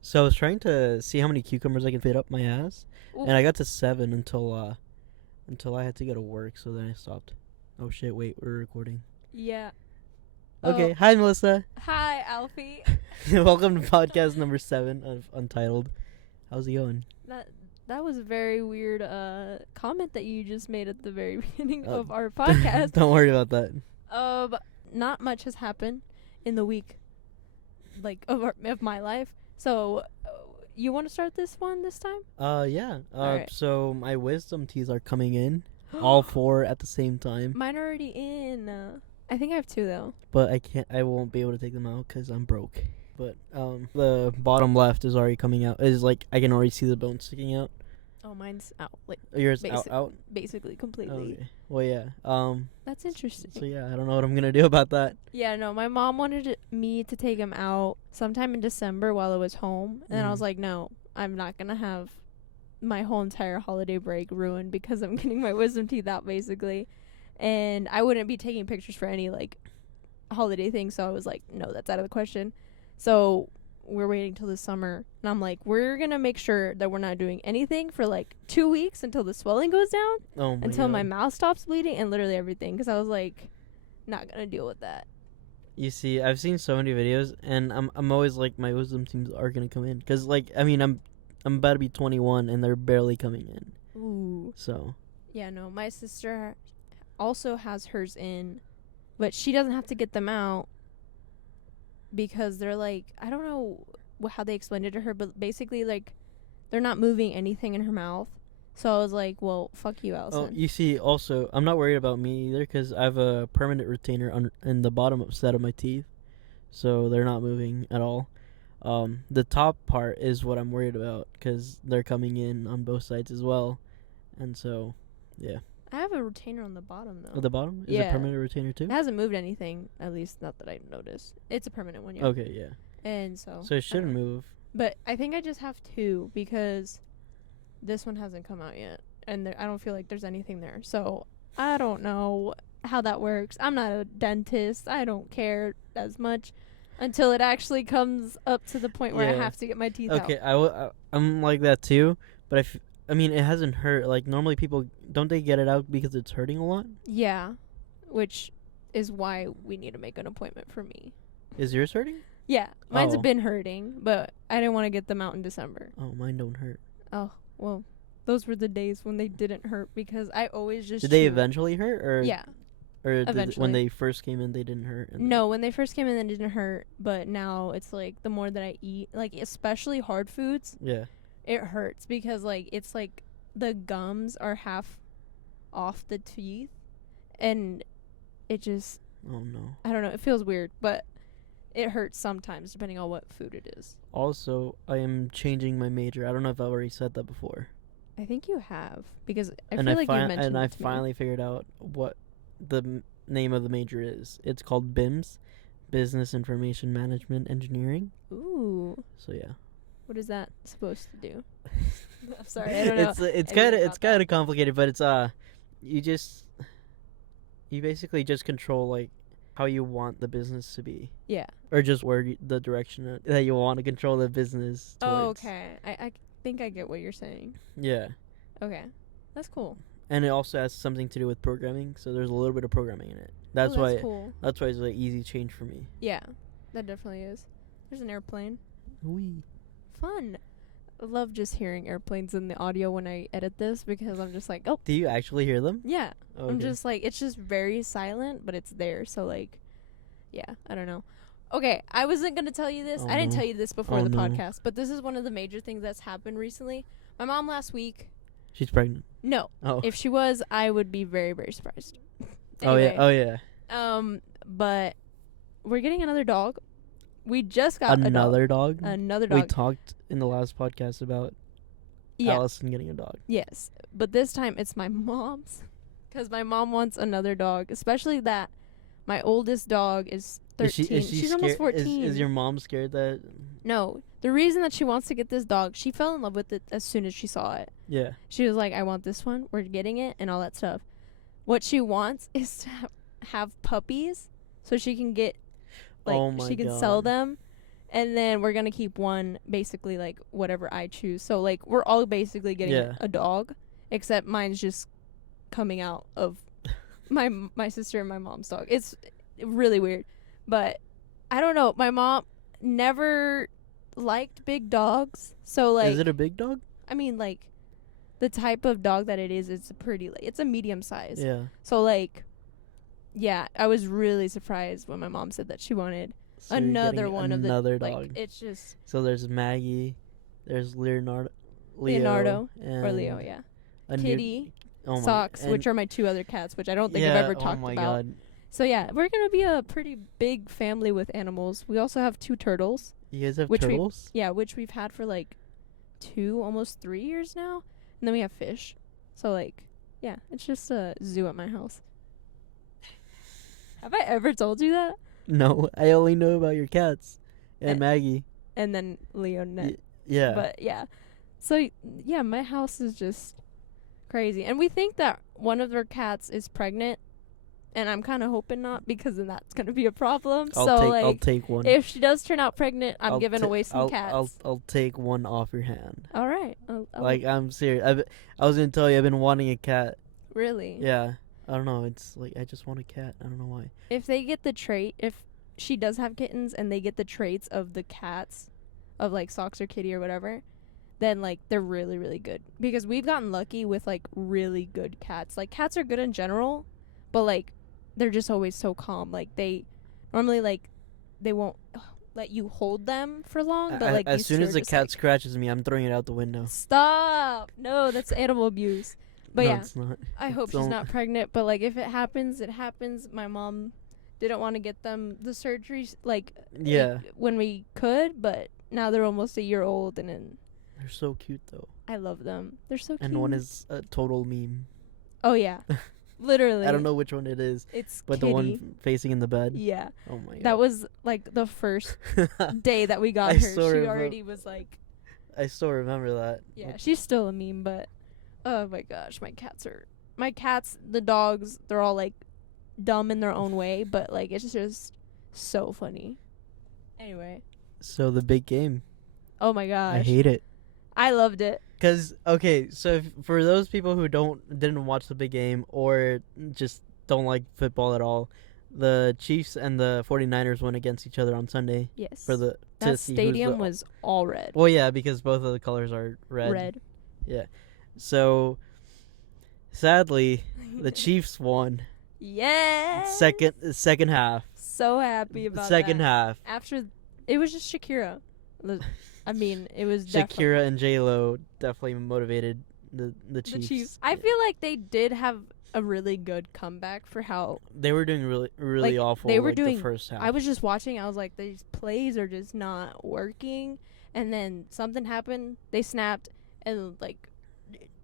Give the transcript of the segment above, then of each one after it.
So I was trying to see how many cucumbers I can fit up my ass, Ooh. and I got to 7 until I had to go to work. So then I stopped. Oh shit! Wait, we're recording. Yeah. Okay, Oh, hi Melissa. hi, Alfie. Welcome to podcast number 7 of Untitled. How's it going? That was a very weird comment that you just made at the very beginning Uh, of our podcast. Don't worry about that. But not much has happened in the week, like of my life. So, you want to start this one this time? Yeah. Alright. So my wisdom teas are coming in, all 4 at the same time. Mine are already in. I think I have 2 though. But I won't be able to take them out because I'm broke. But the bottom left is already coming out. Is like I can already see the bone sticking out. Oh, mine's out, like Yours out. basically completely. Okay. Well, yeah. That's interesting. So yeah, I don't know what I'm gonna do about that. Yeah, no, my mom wanted me to take him out sometime in December while I was home. And I was like, no, I'm not going to have my whole entire holiday break ruined because I'm getting my wisdom teeth out, basically. And I wouldn't be taking pictures for any, like, holiday thing. So I was like, no, that's out of the question. So we're waiting till the summer. And I'm like, we're going to make sure that we're not doing anything for, like, 2 weeks until the swelling goes down. Oh my until God. my mouth stops bleeding and literally everything. Because I was like, not going to deal with that. You see, I've seen so many videos, and I'm always like, my wisdom teams are gonna come in, cause like I mean I'm about to be 21, and they're barely coming in. Ooh. So. Yeah, no, my sister also has hers in, but she doesn't have to get them out because they're like, I don't know how they explained it to her, but basically like they're not moving anything in her mouth. So I was like, well, fuck you, Allison. Oh, you see, also, I'm not worried about me either, cause I have a permanent retainer in the bottom set of my teeth, so they're not moving at all. The top part is what I'm worried about, cause they're coming in on both sides as well, and so, yeah. I have a retainer on the bottom though. At the bottom is Yeah. a permanent retainer too. It hasn't moved anything, at least not that I noticed. It's a permanent one, yeah. Okay, yeah. And so So it shouldn't move. But I think I just have 2 because this one hasn't come out yet. And I don't feel like there's anything there. So I don't know how that works. I'm not a dentist. I don't care as much until it actually comes up to the point where I Yeah. have to get my teeth out. Okay, I'm like that too, but I mean, it hasn't hurt. Like, normally people, don't they get it out because it's hurting a lot? Yeah, which is why we need to make an appointment for me. Is yours hurting? Yeah, mine's Oh. been hurting, but I didn't want to get them out in December. Oh, mine don't hurt. Oh, well, those were the days when they didn't hurt because I always just Did they chew. eventually hurt, or Yeah. or Eventually. when they first came in they didn't hurt? No, when they first came in, they didn't hurt, but now it's like the more that I eat, like especially hard foods, Yeah. it hurts because like it's like the gums are half off the teeth, and it just, Oh no. I don't know, it feels weird, but it hurts sometimes depending on what food it is. Also, I am changing my major. I don't know if I already said that before. I think you have because I and feel like you mentioned and I it to me. finally figured out what the name of the major is. It's called BIMS, Business Information Management Engineering. Ooh, So yeah. what is that supposed to do? I'm sorry, I don't know. It's anything about kind that. of complicated, but it's you basically just control like how you want the business to be, Yeah. or just where the direction that you want to control the business towards. Oh, okay. I think I get what you're saying. Yeah. Okay, that's cool. And it also has something to do with programming, so there's a little bit of programming in it. That's Ooh, why cool. it's an easy change for me. Yeah, that definitely is. There's an airplane. Wee. Fun. I love just hearing airplanes in the audio when I edit this because I'm just like, oh, Do you actually hear them? yeah. Oh, I'm okay. just like, it's just very silent, but it's there. So, like, yeah, I don't know. Okay, I wasn't going to tell you this. Oh, I didn't no. tell you this before Oh, the no. podcast, but this is one of the major things that's happened recently. My mom last week, She's pregnant. no. Oh. If she was, I would be very, very surprised. Oh yeah. Oh yeah. But we're getting another dog. We just got Another dog. Another We dog. talked in the last podcast about Yeah. Allison getting a dog. Yes. But this time it's my mom's. Because my mom wants another dog. Especially that my oldest dog is 13. Is she She's scared? almost 14. Is your mom scared that? No. The reason that she wants to get this dog, she fell in love with it as soon as she saw it. Yeah. She was like, I want this one. We're getting it and all that stuff. What she wants is to have puppies so she can get, like, Oh my she can God. sell them And then we're gonna keep one, basically like whatever I choose. So like we're all basically getting Yeah. a dog, except mine's just coming out of my sister and my mom's dog. It's really weird, but I don't know. My mom never liked big dogs, so like Is it a big dog? I mean like the type of dog that it is, it's a pretty like it's a medium size. Yeah. So like yeah, I was really surprised when my mom said that she wanted So you're another getting one of the another like dog. it's just So there's Maggie, there's Leonardo and or Leo, yeah. a new- Kitty, oh my- Socks, and- which are my two other cats, which I don't think I've yeah, ever talked oh my about. God. So yeah, we're gonna be a pretty big family with animals. We also have 2 turtles. You guys have Which we- turtles? Yeah, which we've had for like 2, almost 3 years now. And then we have fish. So like, yeah, it's just a zoo at my house. Have I ever told you that? No, I only know about your cats and Eh, Maggie. And then Leo and Ned. Yeah. But yeah. So yeah, my house is just crazy. And we think that one of their cats is pregnant. And I'm kind of hoping not, because then that's going to be a problem. I'll take one. if she does turn out pregnant, I'm I'll giving ta- away some cats. I'll take one off your hand. All right. Like, I'm serious. I was gonna tell you, I've been wanting a cat. Really? Yeah. I don't know. It's like I just want a cat. I don't know why. If they get the trait, if she does have kittens and they get the traits of the cats, of like Socks or Kitty or whatever, then like they're really, really good. Because we've gotten lucky with like really good cats. Like cats are good in general, but like they're just always so calm. Like they normally like they won't let you hold them for long. But like as these soon two as are the just, cat like, scratches me, I'm throwing it out the window. stop. No, that's animal abuse. But no, yeah, it's not. I hope she's Don't- not pregnant. But like if it happens, it happens. My mom didn't want to get them the surgeries like Yeah. when we could, but now they're almost a year old, and then They're so cute though. I love them. They're so cute. And one is a total meme. oh yeah, literally. I don't know which one it is, It's but Kitty. the one facing in the bed. Yeah, Oh my God. that was like the first day that we got I her. still She remem- already was like, I still remember that. yeah, she's still a meme, but oh my gosh, my cats, the dogs, they're all like dumb in their own way, but like it's just so funny. Anyway, So the big game. oh my gosh, I hate it. I loved it. Cause okay, so for those people who didn't watch the big game or just don't like football at all, the Chiefs and the 49ers went against each other on Sunday Yes, for the to that see who's stadium the- was all red. Well, yeah, because both of the colors are red. Red. Yeah. So sadly, the Chiefs won. Yes. Second half. So happy about Second that. half. After it was just Shakira. I mean, it was Shakira and J-Lo definitely motivated the the Chiefs. Chiefs. I feel like they did have a really good comeback for how They were doing really like, awful. they were like, doing- the first half. I was just watching. I was like, these plays are just not working. And then something happened. They snapped, and like,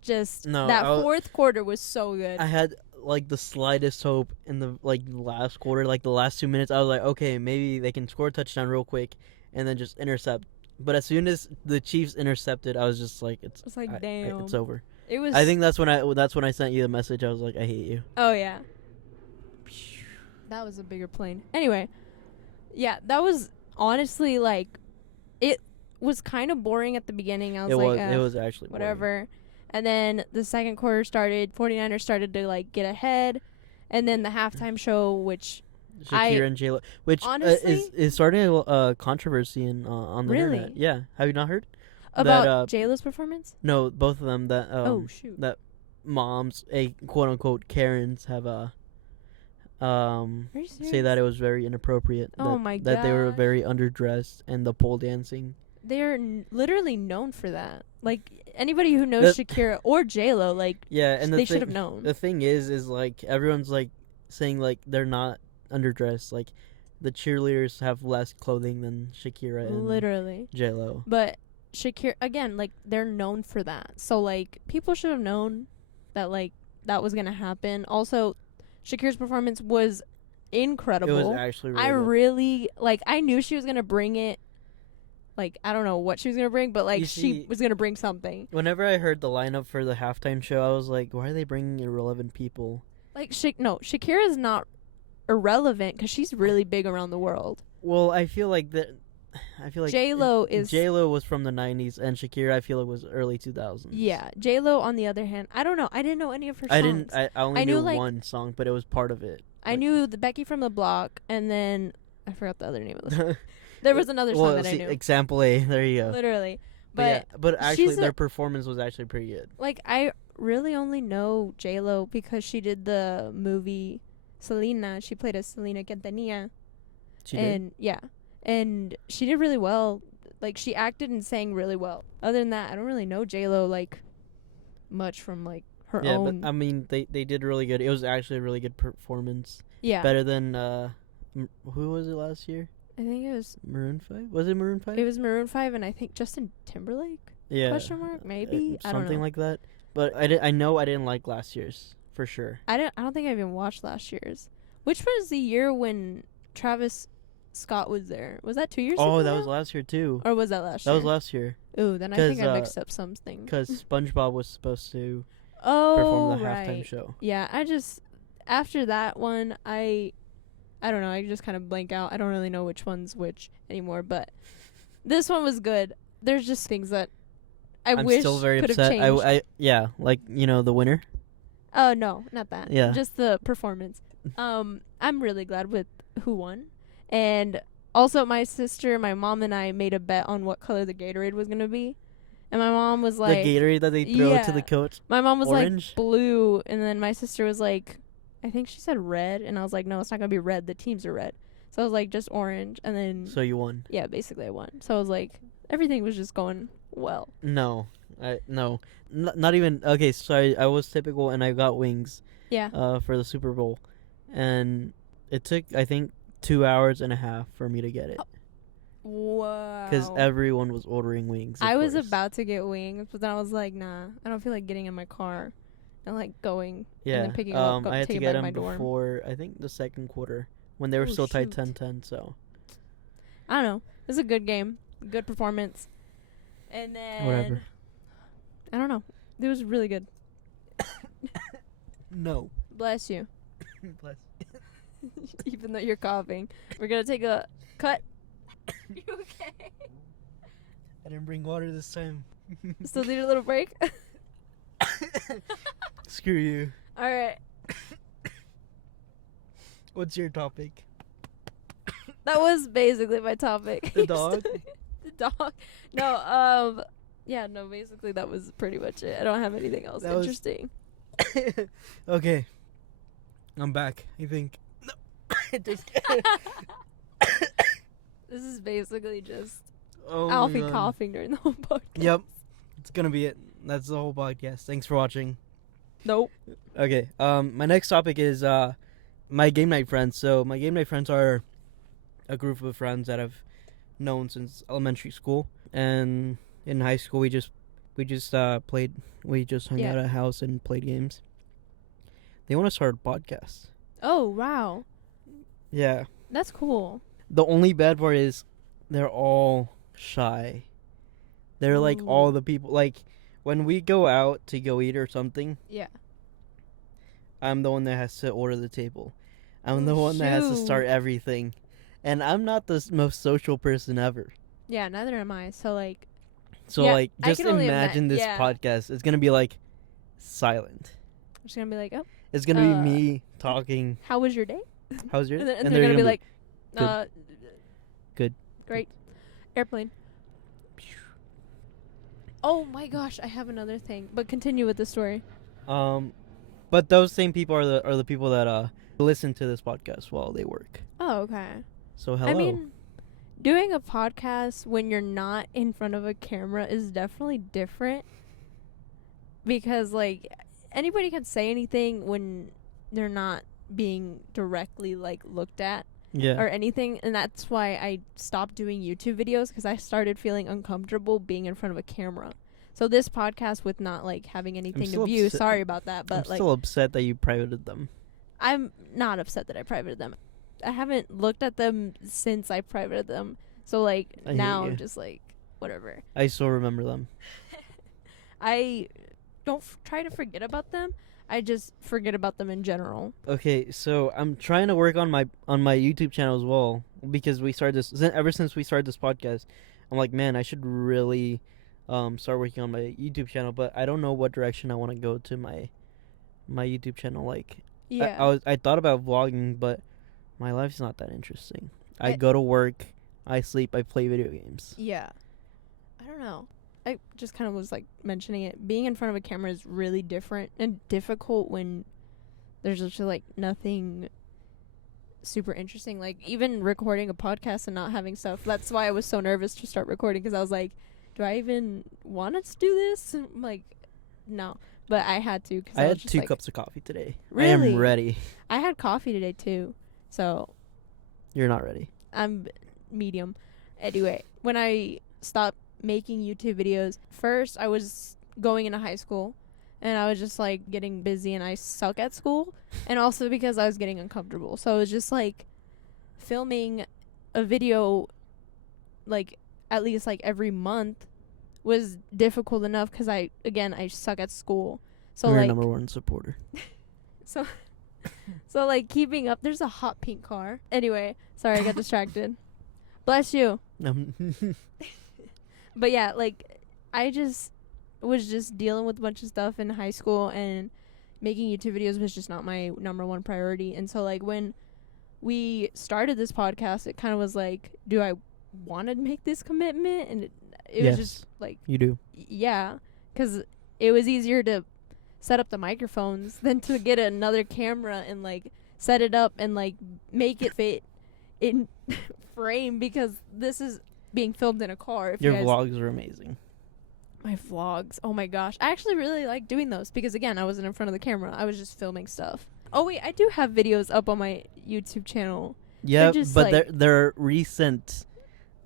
just No, that I- fourth quarter was so good. I had like the slightest hope in the last quarter, like the last 2 minutes. I was like, okay, maybe they can score a touchdown real quick and then just intercept. But as soon as the Chiefs intercepted, I was just like, It's like, damn. it's over. It was. I think that's when I sent you the message. I was like, I hate you. Oh yeah. That was a bigger plane. Anyway, yeah, that was honestly like, it was kind of boring at the beginning. I was like, It was actually boring. whatever. And then the second quarter started. 49ers started to like get ahead, and then the halftime show, which Shakira and J-Lo, which honestly- is starting a controversy on the Really? internet. Yeah, have you not heard? about J-Lo's performance. No, both of them. That Oh shoot. that moms, quote unquote Karens, have Are you say serious? that it was very inappropriate. Oh that, my that they were gosh. very underdressed and the pole dancing. They're literally known for that. Like anybody who knows The- Shakira or J-Lo, like Yeah, and they should have known. The thing is like everyone's like saying like they're not underdressed. Like the cheerleaders have less clothing than Shakira and Literally. J-Lo. But Shakira, again, like, they're known for that. So, like, people should have known that, like, that was going to happen. Also, Shakira's performance was incredible. It was actually really I good. really, like, I knew she was going to bring it. Like, I don't know what she was going to bring, but, like, You she see- was going to bring something. Whenever I heard the lineup for the halftime show, I was like, why are they bringing irrelevant people? Like, Shakira's not irrelevant because she's really big around the world. Well, I feel like that. I feel like J-Lo is... J-Lo was from the 90s, and Shakira, I feel like, was early 2000s. Yeah, J-Lo, on the other hand, I don't know. I didn't know any of her songs. I only I knew knew, like, one song, but it was part of it. I knew the Becky from the Block, and then I forgot the other name of the song. There was another song that I knew. Example A, there you go. Literally. But actually, their performance was actually pretty good. Like, I really only know J-Lo because she did the movie Selena. She played as Selena Quintanilla. She did? And, yeah. And she did really well. Like, she acted and sang really well. Other than that, I don't really know J-Lo, like, much from, like, her own. Yeah, but, I mean, they did really good. It was actually a really good performance. Yeah. Better than, who was it last year? I think it was... Maroon 5? Was it Maroon 5? It was Maroon 5 and I think Justin Timberlake? Yeah. Question mark? Maybe? I don't know. Something like that. But I know I didn't like last year's, for sure. I don't think I even watched last year's. Which was the year when Travis Scott was there? Was that 2 years ago? Oh, that was last year, too. Or was that last year? That was last year. Ooh, then I think I mixed up something. Because SpongeBob was supposed to perform perform the halftime show. Yeah, after that one, I don't know, I just kind of blank out. I don't really know which one's which anymore, but this one was good. There's just things that I'm wish still very could have upset. changed. Yeah, like, the winner. Oh, no, not that. Yeah. Just the performance. I'm really glad with who won. And also my sister, my mom, and I made a bet on what color the Gatorade was going to be. And my mom was like... The Gatorade that they throw to the coach? My mom was orange? like blue, and then my sister was like... I think she said red, and I was like, no, it's not going to be red. The teams are red. So I was like, just orange, and then... So you won? Yeah, basically I won. So I was like, everything was just going well. No. Not even... Okay, so I was typical, and I got wings. Yeah. For the Super Bowl. And it took, I think, 2 hours and a half for me to get it. Wow. Because everyone was ordering wings. I was about to get wings, but then I was like, nah, I don't feel like getting in my car and like going and then picking up, I had to taking get back them to my dorm. before, I think, the second quarter, when they were still tied 10-10, so. I don't know. It was a good game. Good performance. And then... Whatever. I don't know. It was really good. No. Bless you. Bless. Even though you're coughing. We're going to take a cut. You okay? I didn't bring water this time. Still need a little break? Screw you. All right. What's your topic? That was basically my topic. The dog? The dog. No, yeah, no, basically that was pretty much it. I don't have anything else interesting. Okay. I'm back, I think. No. Just This is basically just oh Alfie coughing during the whole podcast. Yep. It's gonna be it. That's the whole podcast. Thanks for watching. Nope. Okay. My next topic is my game night friends. So my game night friends are a group of friends that I've known since elementary school, and in high school we just played. We just hung out at a house and played games. They want to start a podcast. Oh wow. Yeah. That's cool. The only bad part is they're all shy. They're like all the people, like when we go out to go eat or something. Yeah. I'm the one that has to order the table. I'm the one that has to start everything. And I'm not the most social person ever. Yeah, neither am I. So like just imagine this podcast. It's going to be like silent. I'm just going to be like, oh. It's going to be me talking. How was your day? How was your day? And they're going to be like, good. Great. Airplane. Oh my gosh, I have another thing. But continue with the story. But those same people are the people that listen to this podcast while they work. Oh, okay. So hello. I mean, doing a podcast when you're not in front of a camera is definitely different. Because like anybody can say anything when they're not being directly like looked at. Yeah. Or anything, and that's why I stopped doing YouTube videos, because I started feeling uncomfortable being in front of a camera. So this podcast with not like having anything to view, sorry about that, but I'm still upset that you privated them. I'm not upset that I privated them. I haven't looked at them since I privated them, so like now I'm just like whatever. I still remember them. I don't try to forget about them. I just forget about them in general. Okay, so I'm trying to work on my YouTube channel as well because we started this ever since we started this podcast. I'm like, man, I should really start working on my YouTube channel, but I don't know what direction I want to go to my YouTube channel. Like, Yeah. I thought about vlogging, but my life's not that interesting. I I- go to work, I sleep, I play video games. Yeah. I don't know. I just kind of was like mentioning it. Being in front of a camera is really different and difficult when there's just like nothing super interesting. Like even recording a podcast and not having stuff. That's why I was so nervous to start recording because I was like, do I even want to do this? I'm like, no. But I had to because I I was had just 2 like, cups of coffee today. I Really? am ready. I had coffee today too. So You're not ready. I'm medium. Anyway, when I stopped making YouTube videos, first I was going into high school and I was just like getting busy and I suck at school and also because I was getting uncomfortable. So I was just like filming a video like at least like every month was difficult enough cuz I suck at school. So I'm your like number 1 supporter. so so like keeping up, there's a hot pink car. Anyway, sorry I got distracted. Bless you. But yeah, like I just was just dealing with a bunch of stuff in high school and making YouTube videos was just not my number 1 priority. And so like when we started this podcast, it kind of was like, do I want to make this commitment? And it Yes. was just like, You do. yeah, cuz it was easier to set up the microphones than to get another camera and like set it up and like make it fit in frame because this is being filmed in a car. If Your you guys, vlogs are amazing. my vlogs, oh my gosh, I actually really like doing those because again, I wasn't in front of the camera. I was just filming stuff. Oh wait, I do have videos up on my YouTube channel. Yeah, just, but like- they're recent.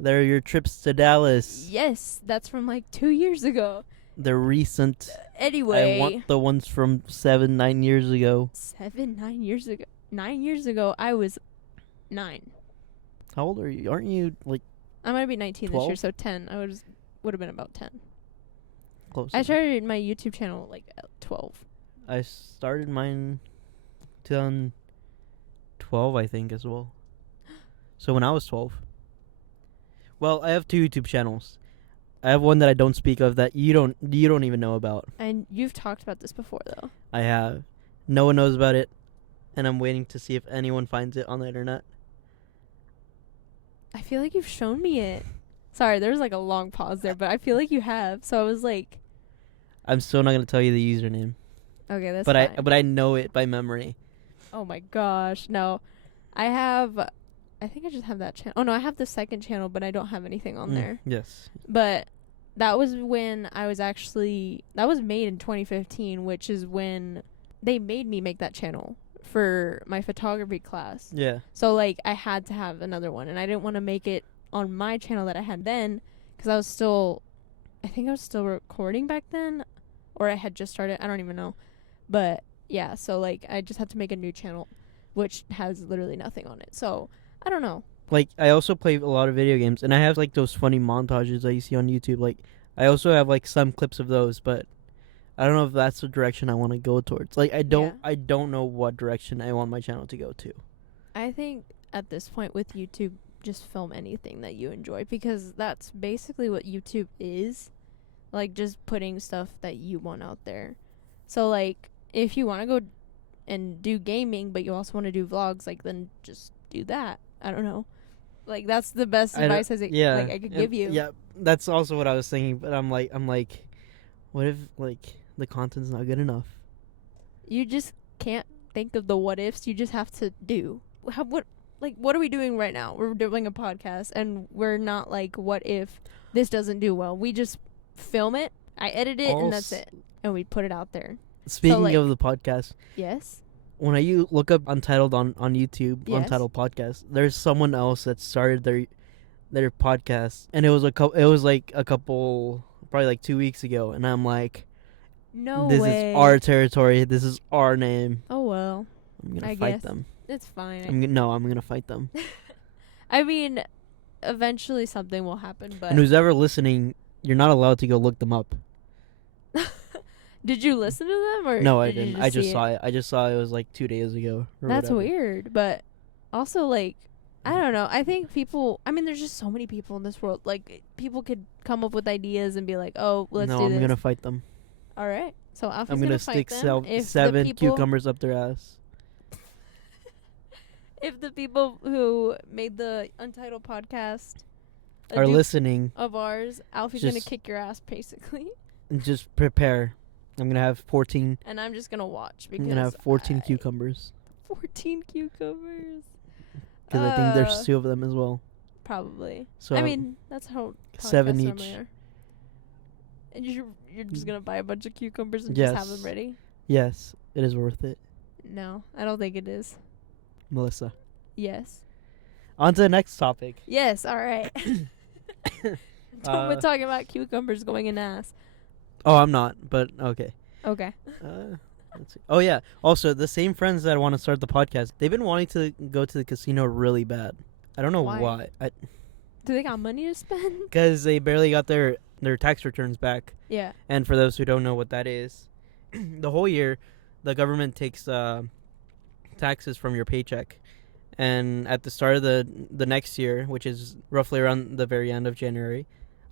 They're your trips to Dallas. Yes, that's from like 2 years ago. They're recent. Anyway, I want the ones from 7-9 years ago. 9 years ago. 9 years ago, I was 9. How old are you? Aren't you like I'm gonna be 19 this year, 12? so 10. I would have been about 10. close? I started my YouTube channel like at 12. I started mine 2012, I think, as well. So when I was 12. Well, I have 2 YouTube channels. I have one that I don't speak of that you don't even know about. And you've talked about this before, though. I have. No one knows about it, and I'm waiting to see if anyone finds it on the internet. I feel like you've shown me it. Sorry, there's like a long pause there, but I feel like you have. So I was like, I'm still not gonna tell you the username, okay, that's but fine. I know it by memory. Oh my gosh, no. I think I just have that channel. Oh no, I have the second channel, but I don't have anything on there. Yes. But that was when I was actually, that was made in 2015, which is when they made me make that channel for my photography class. Yeah. So like I had to have another one, and I didn't want to make it on my channel that I had then because I think I was still recording back then, or I had just started. I don't even know. But yeah, so like I just had to make a new channel, which has literally nothing on it. So I don't know. Like, I also play a lot of video games, and I have like those funny montages that you see on YouTube. Like, I also have like some clips of those, but I don't know if that's the direction I want to go towards. Like, I don't know what direction I want my channel to go to. I think at this point with YouTube, just film anything that you enjoy because that's basically what YouTube is. Like, just putting stuff that you want out there. So, like, if you want to go and do gaming, but you also want to do vlogs, like, then just do that. I don't know. Like, that's the best advice I could give you. Yeah, that's also what I was thinking, but I'm like, what if, like, the content's not good enough? You just can't think of the what ifs. You just have to do. What are we doing right now? We're doing a podcast, and we're not like, what if this doesn't do well? We just film it, I edit it, and that's it. And we put it out there. Speaking of the podcast, Yes? when you look up Untitled on YouTube, Yes. Untitled podcast, there's someone else that started their podcast, and it was like a couple, probably like 2 weeks ago, and I'm like, No this way. is our territory, this is our name. Oh, well. I'm gonna I fight guess. them. It's fine. I'm gonna fight them. I mean, eventually something will happen, but And who's ever listening, you're not allowed to go look them up. Did you listen to them or No, I did you didn't. I just see saw it. I just saw it was like 2 days ago. Or That's whatever. weird, but also like I don't know. I think people. I mean, there's just so many people in this world. Like people could come up with ideas and be like, "Oh, let's no, do I'm this." gonna fight them. All right. So Alfie's I'm gonna fight stick them. If the 7 people, cucumbers up their ass. if the people who made the Untitled podcast a Are dupe listening. of ours, Alfie's gonna Just- kick your ass basically, And just prepare. I'm gonna have 14. and I'm just gonna watch I'm because gonna have 14 cucumbers 14 cucumbers. because I think there's 2 of them as well. Probably. So I mean, that's how 7 podcasts each. normally are. And you're just gonna buy a bunch of cucumbers and Yes. just have them ready? Yes, it is worth it, No, I don't think it is. Melissa. Yes. On to the next topic. Yes. All right. We're talking about cucumbers going in ass. Oh, I'm not, but okay. Okay. Let's see. Oh yeah. Also, the same friends that want to start the podcast, they've been wanting to go to the casino really bad. I don't know Why? why. Do they got money to spend? Because they barely got their tax returns back. Yeah. And for those who don't know what that is, the whole year, the government takes taxes from your paycheck. And at the start of the next year, which is roughly around the very end of January,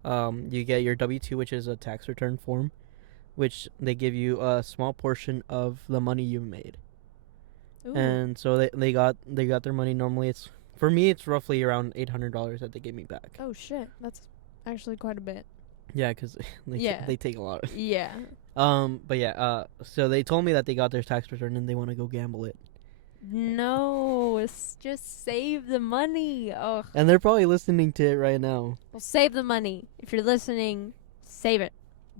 you get your W-2, which is a tax return form, which they give you a small portion of the money you made. Ooh. And so they got their money. Normally, for me, it's roughly around $800 that they gave me back. Oh shit, that's actually quite a bit. Yeah, because they take a lot. Yeah. But yeah, so they told me that they got their tax return and they want to go gamble it. No, it's just save the money. Oh, And they're probably listening to it right now. well, save the money. If you're listening, save it.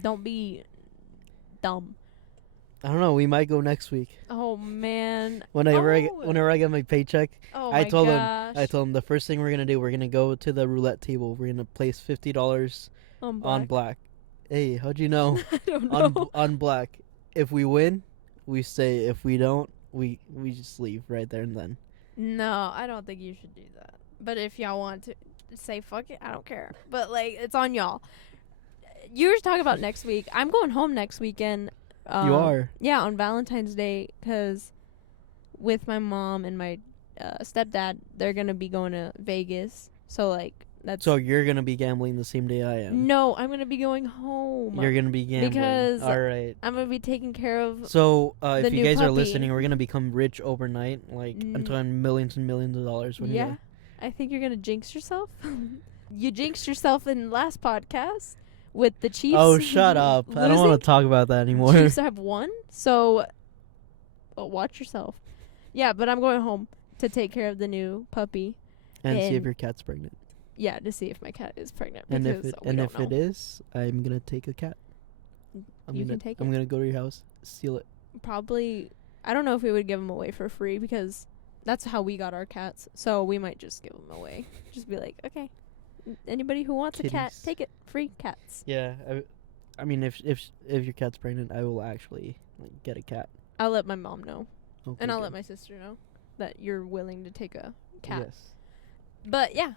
Don't be dumb. I don't know. We might go next week. Oh man. Whenever Oh. I get my paycheck, Oh I my told gosh. them the first thing we're gonna do, we're gonna go to the roulette table. We're gonna place $50 on black. Hey, how'd you know? I don't know. on black. If we win, we stay. If we don't, we just leave right there and then. No, I don't think you should do that. But if y'all want to say fuck it, I don't care. But like, it's on y'all. You were talking about next week. I'm going home next weekend. You are. Yeah, on Valentine's Day, because with my mom and my stepdad, they're gonna be going to Vegas. So like that's. So you're gonna be gambling the same day I am. No, I'm gonna be going home. You're gonna be gambling. Because all right. I'm gonna be taking care of. So if the you new guys are puppy. listening, we're gonna become rich overnight, like until millions and millions of dollars. When Yeah, I think you're gonna jinx yourself. You jinxed yourself in last podcast with the Chiefs. Oh, shut up! I don't want to talk about that anymore. Chiefs have won, so watch yourself. Yeah, but I'm going home to take care of the new puppy. And see if and- your cat's pregnant. Yeah, to see if my cat is pregnant. And if because it we don't know. it is, I'm gonna take a cat. You can take I'm it. gonna go to your house, steal it. Probably, I don't know if we would give them away for free because that's how we got our cats. So we might just give them away. Just be like, okay, anybody who wants a cat, Kitties. take it. Free cats. Yeah, I mean, if your cat's pregnant, I will actually get a cat. I'll let my mom know, Okay, and I'll good. let my sister know that you're willing to take a cat. Yes. But yeah,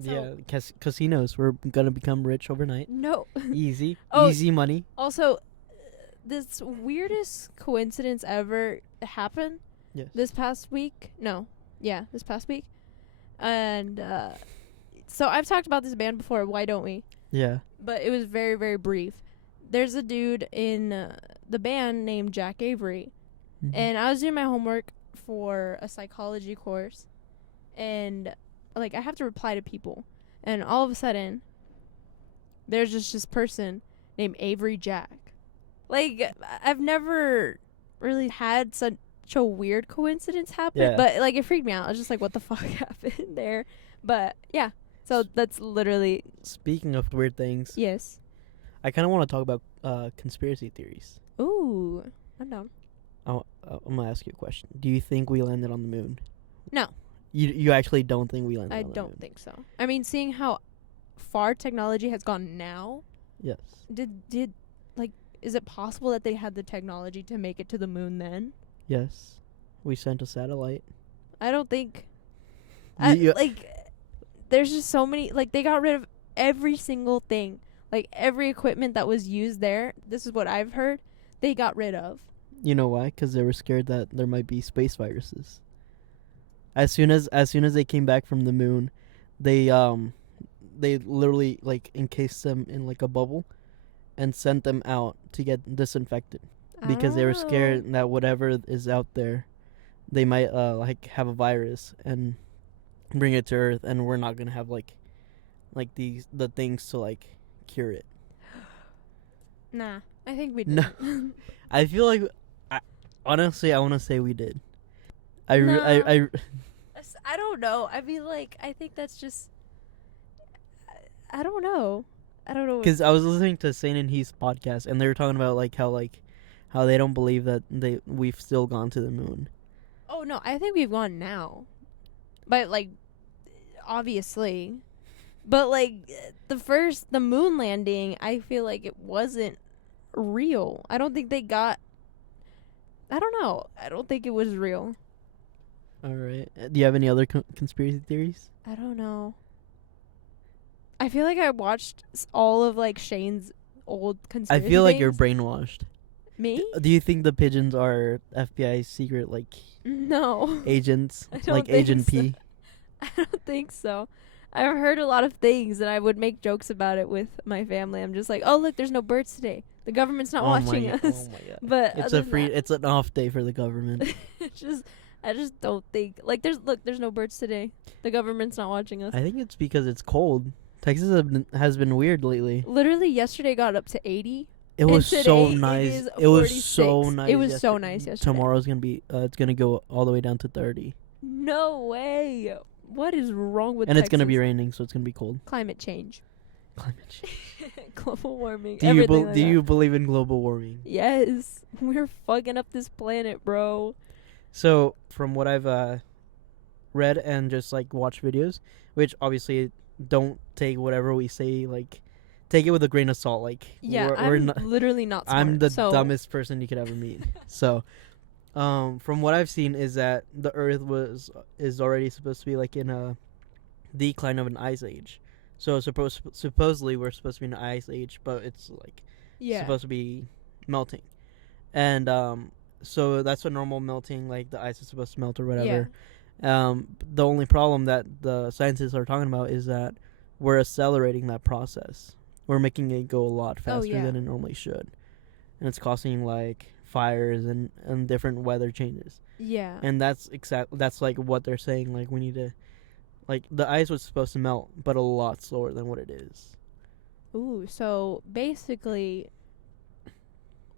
Yeah, casinos. We're gonna become rich overnight. no. Easy, Oh, easy money. Also, this weirdest coincidence ever happened Yes. this past week. No, yeah, this past week. And so I've talked about this band before. Why don't we? Yeah. But it was very, very brief. There's a dude in the band named Jack Avery, Mhm. and I was doing my homework for a psychology course, and like I have to reply to people, and all of a sudden, there's just this person named Avery Jack. Like I've never really had such a weird coincidence happen, Yeah. but like it freaked me out. I was just like, what the fuck happened there? But yeah, so that's literally Speaking of weird things, yes. I kind of want to talk about conspiracy theories. Ooh, I'm down. I'm gonna ask you a question. Do you think we landed on the moon? No. You actually don't think we landed I on the moon? don't think so. I mean, seeing how far technology has gone now, Yes. did like is it possible that they had the technology to make it to the moon then? Yes. We sent a satellite. I don't think You- like there's just so many like they got rid of every single thing. Like every equipment that was used there, this is what I've heard. they got rid of. You know why? Because they were scared that there might be space viruses. As soon as they came back from the moon, they literally like encased them in like a bubble and sent them out to get disinfected because they were Oh. scared that whatever is out there, they might like have a virus and bring it to Earth, and we're not gonna have like the things to like cure it. Nah, I think we No. did. I feel like, honestly, I want to say we did. I don't know. I mean, like, I think that's just. I don't know. I don't know. because I was listening to Saint and Heath's podcast, and they were talking about how they don't believe that we've still gone to the moon. Oh no, I think we've gone now, but like, obviously, but like the moon landing, I feel like it wasn't real. I don't think they got. I don't know. I don't think it was real. All right. Do you have any other conspiracy theories? I don't know. I feel like I watched all of like Shane's old conspiracy. I feel like things. you're brainwashed. Me? Do you think the pigeons are FBI secret like No. agents, I don't like think Agent so. P? I don't think so. I've heard a lot of things, and I would make jokes about it with my family. I'm just like, oh look, there's no birds today. The government's not watching us. Oh my god! But It's other than it's an off day for the government. that, I just don't think like there's no birds today. The government's not watching us. I think it's because it's cold. Texas has been weird lately. Literally yesterday got up to 80. It was today so it nice. is It was 46. so nice. It was so nice yesterday. Tomorrow's gonna be it's gonna go all the way down to 30, No way. What is wrong with and Texas? it's gonna be raining, so it's gonna be cold. Climate change. Climate change. Global warming. Do you everything like do that. you believe in global warming? Yes. We're fucking up this planet, bro. So from what I've read and just like watched videos, which obviously don't take whatever we say, like take it with a grain of salt. Like Yeah, we're I'm not, literally not smart. I'm the so dumbest person you could ever meet. So, from what I've seen is that the Earth is already supposed to be like in a decline of an ice age. So supposedly we're supposed to be in an ice age, but it's like supposed to be melting, and so that's a normal melting. Like the ice is supposed to melt or whatever. The only problem that the scientists are talking about is that we're accelerating that process. We're making it go a lot faster than it normally should, and it's causing like fires and different weather changes. Yeah. And that's like what they're saying. Like we need to, like the ice was supposed to melt, but a lot slower than what it is. Ooh, so basically,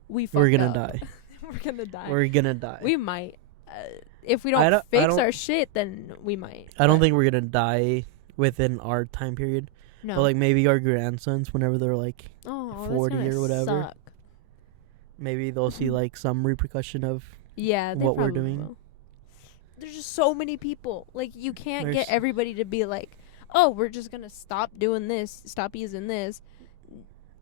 We're gonna die. We're gonna die. We're gonna die. We might. If we I don't don't- fix our shit, then we might. I don't but think we're gonna die within our time period. No. But like maybe our grandsons, whenever they're like oh, 40 that's or whatever. Suck. maybe they'll see like some repercussion of Yeah, they what we're probably doing. will. There's just so many people. Like you can't There's- get everybody to be like, "Oh, we're just gonna stop doing this, stop using this,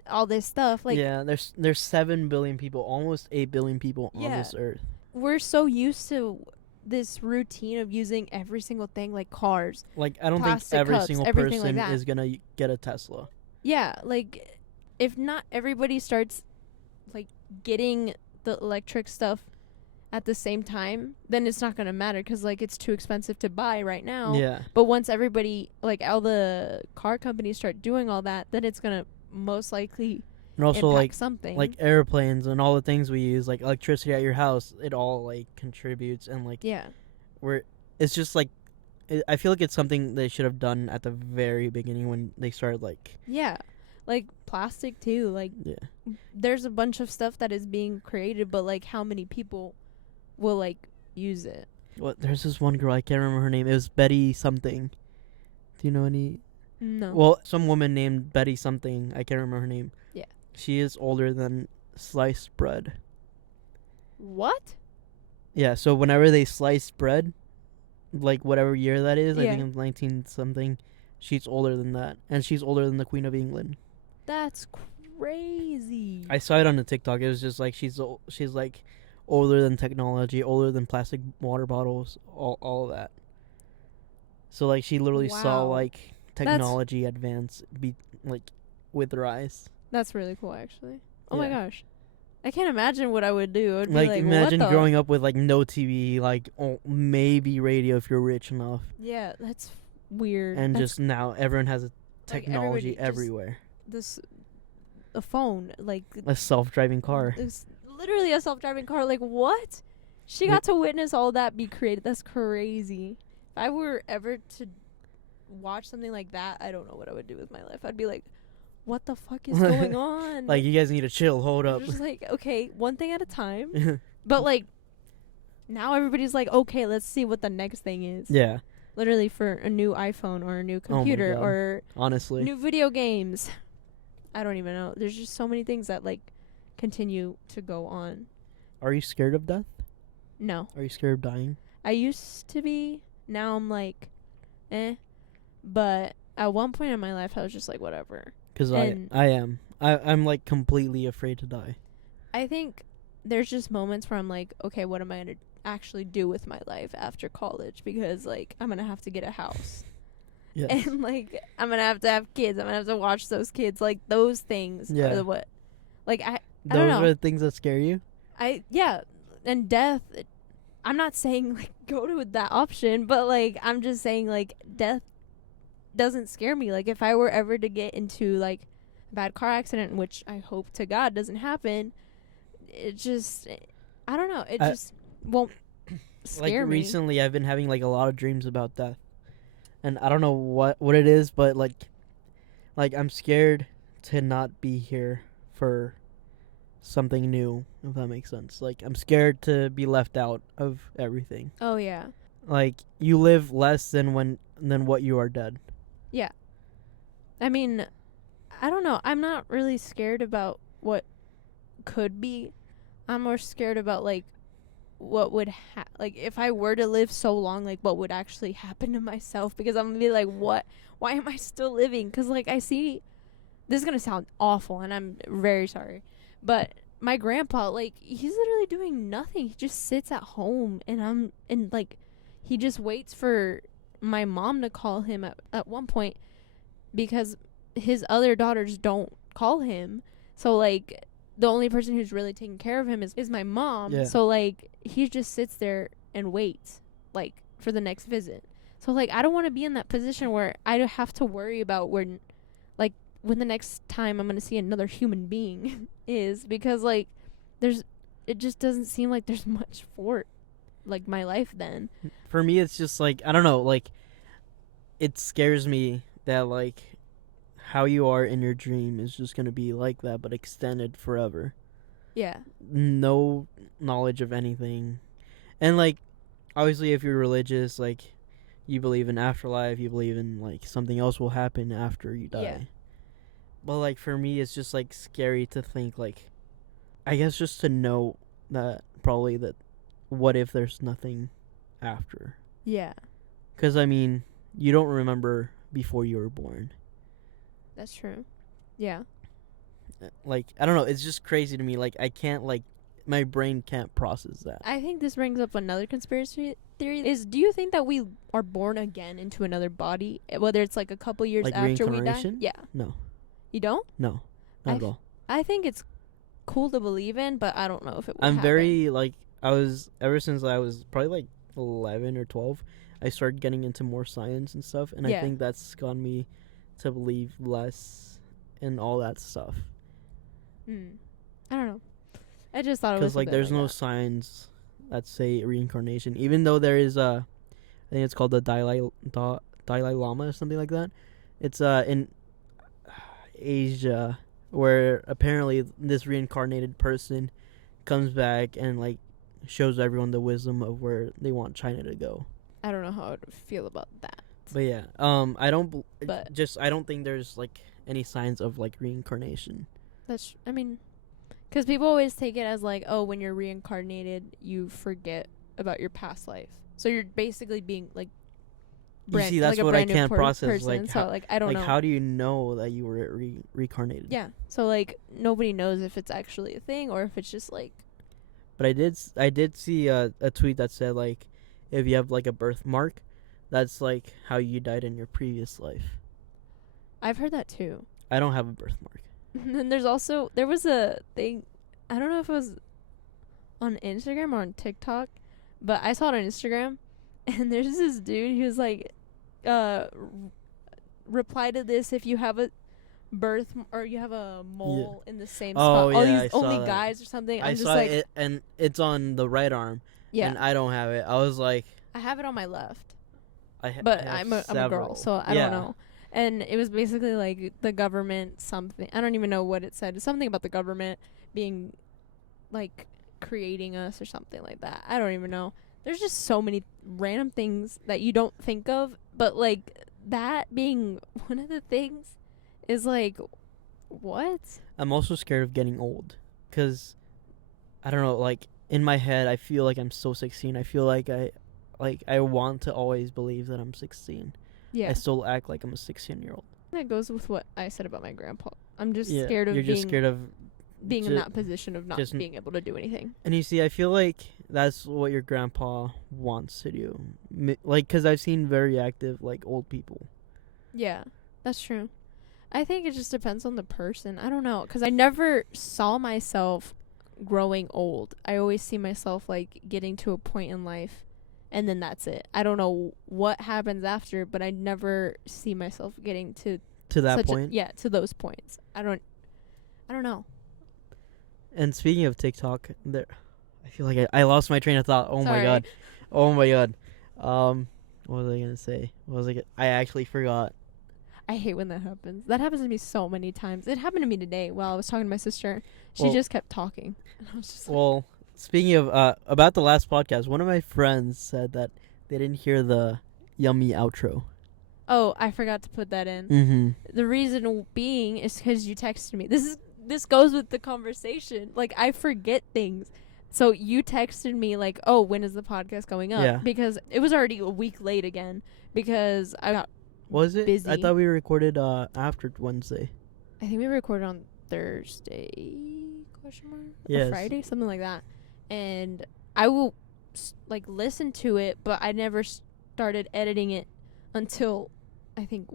all this stuff." Like yeah, there's 7 billion people, almost 8 billion people on Yeah. this earth. we're so used to this routine of using every single thing, like cars. Like I don't think Plastic every cups, single everything like person that. is gonna get a Tesla. Yeah, like if not everybody starts like getting the electric stuff at the same time, then it's not going to matter cuz like it's too expensive to buy right now. Yeah. But once everybody, like all the car companies start doing all that, then it's going to most likely And also impact like something. like airplanes and all the things we use, like electricity at your house, it all like contributes, and like yeah. it's just like I feel like it's something they should have done at the very beginning when they started like Yeah. Like plastic too. Like yeah. there's a bunch of stuff that is being created, but like how many people will like use it? What there's this one girl, I can't remember her name. It was Betty something. Do you know any? No. Well, some woman named Betty something. I can't remember her name. Yeah. She is older than sliced bread. What? Yeah, so whenever they slice bread, like whatever year that is, I Yeah. think it's 19 something, she's older than that. And she's older than the Queen of England. That's crazy. I saw it on the TikTok. It was just like she's like older than technology, older than plastic water bottles, all of that. So like she literally saw Wow. like technology advance be like with her eyes. That's really cool, actually. Oh my Yeah. gosh. I can't imagine what I would do. I'd be Like, like, imagine what the? growing up with like no TV, like maybe radio if you're rich enough, Yeah, that's weird. and That's just now everyone has a like technology everybody just everywhere. this a phone like A self-driving car. it's literally a self-driving car. Like what? She Wait. got to witness all that be created. That's crazy. If I were ever to watch something like that, I don't know what I would do with my life. I'd be like, what the fuck is going on? Like, you guys need to chill. Hold up. Just like, okay, one thing at a time. But like now everybody's like, okay, let's see what the next thing is. Yeah. Literally for a new iPhone or a new Oh my computer God. or Honestly. new video games. I don't even know. There's just so many things that like continue to go on. Are you scared of death? No. Are you scared of dying? I used to be. Now I'm like, But at one point in my life, I was just like, whatever. Because I am. I'm like completely afraid to die. I think there's just moments where I'm like, okay, what am I going to actually do with my life after college? Because like I'm going to have to get a house. Yes. And like I'm going to have kids. I'm going to have to watch those kids. Like those things Yeah. are the what. Like I Those don't know. are the things that scare you? Yeah, and death. I'm not saying like go to that option, but like I'm just saying like death doesn't scare me. Like if I were ever to get into like a bad car accident, which I hope to God doesn't happen, it just I don't know. It just won't scare like me. recently I've been having like a lot of dreams about death. And I don't know what it is, but like I'm scared to not be here for something new, if that makes sense. Like I'm scared to be left out of everything. Oh yeah. Like you live less than what you are dead. Yeah. I mean, I don't know. I'm not really scared about what could be. I'm more scared about like what would like if I were to live so long, like what would actually happen to myself, because I'm gonna be like, what? Why am I still living? Because like I see, this is gonna sound awful, and I'm very sorry, but my grandpa, like he's literally doing nothing. He just sits at home, and like he just waits for my mom to call him at one point, because his other daughters don't call him. So like the only person who's really taking care of him is my mom. Yeah. So like he just sits there and waits like for the next visit. So like I don't want to be in that position where I have to worry about when the next time I'm going to see another human being is, because like it just doesn't seem like there's much for like my life then. For me it's just like I don't know, like it scares me that like how you are in your dream is just going to be like that, but extended forever. Yeah. No knowledge of anything. And like obviously if you're religious, like you believe in afterlife, you believe in like something else will happen after you die. Yeah. But like for me it's just like scary to think, like I guess just to know that probably that what if there's nothing after. Yeah. Because I mean you don't remember before you were born. That's true. Yeah. Like I don't know, it's just crazy to me. Like I can't, like my brain can't process that. I think this brings up another conspiracy theory. Do you think that we are born again into another body, whether it's like a couple years Like after we die? reincarnation? Yeah. No. You don't? No. Not at all. I think it's cool to believe in, but I don't know if it will I'm happen. very like ever since I was probably like 11 or 12, I started getting into more science and stuff, and Yeah. I think that's gotten me to believe less in all that stuff. I don't know. I just thought it was Because like there's no that. signs that say reincarnation, even though there is I think it's called the Dalai Lama or something like that. It's in Asia, where apparently this reincarnated person comes back and like shows everyone the wisdom of where they want China to go. I don't know how I would feel about that. But yeah, I don't But- I don't think there's like any signs of like reincarnation. I mean, because people always take it as like, oh, when you're reincarnated, you forget about your past life. So you're basically being like You see, that's like a what I brand new can't process. person. Like, So like I don't know. how do you know that you were reincarnated? Yeah. So like nobody knows if it's actually a thing or if it's just like. But I did see a tweet that said like, if you have like a birthmark, that's like how you died in your previous life. I've heard that too. I don't have a birthmark. And then there was a thing I don't know if it was on Instagram or on TikTok, but I saw it on Instagram, and there's this dude. He was like, reply to this if you have a or you have a mole in the same spot. All yeah, these I saw only that. guys or something. I I'm just saw like, it, and it's on the right arm. yeah, And I don't have it. I was like, I have it on my left, I have but I'm a girl, several. so I don't know. And it was basically like the government something. I don't even know what it said. It's something about the government being like creating us or something like that. I don't even know. There's just so many random things that you don't think of, but like that being one of the things is like, what? I'm also scared of getting old, cause I don't know. Like in my head, I feel like I'm still 16. I feel like I want to always believe that I'm 16. Yeah, I still act like I'm a 16-year-old. that goes with what I said about my grandpa. I'm just Yeah, scared of you're just scared of being in ju- that position of not just being able to do anything. And you see, I feel like that's what your grandpa wants to do. Like, cause I've seen very active like old people. Yeah, that's true. I think it just depends on the person. I don't know, because I never saw myself growing old. I always see myself like getting to a point in life, and then that's it. I don't know what happens after, but I never see myself getting to that point. to those points. I don't know. And speaking of TikTok, I feel like I lost my train of thought. Oh Sorry. my god. Oh my god. What was I gonna say? I actually forgot. I hate when that happens. That happens to me so many times. It happened to me today while I was talking to my sister. She Well- just kept talking. And I was just like, Well, speaking of about the last podcast, one of my friends said that they didn't hear the yummy outro. oh, I forgot to put that in. Mm-hmm. The reason being is because you texted me. This goes with the conversation. Like, I forget things. So you texted me like, "Oh, when is the podcast going up?" Yeah. Because it was already a week late again because I got Was it? busy. I thought we recorded after Wednesday. I think we recorded on Thursday question mark Yes. or Friday, something like that. And I will like listen to it, but I never started editing it until I think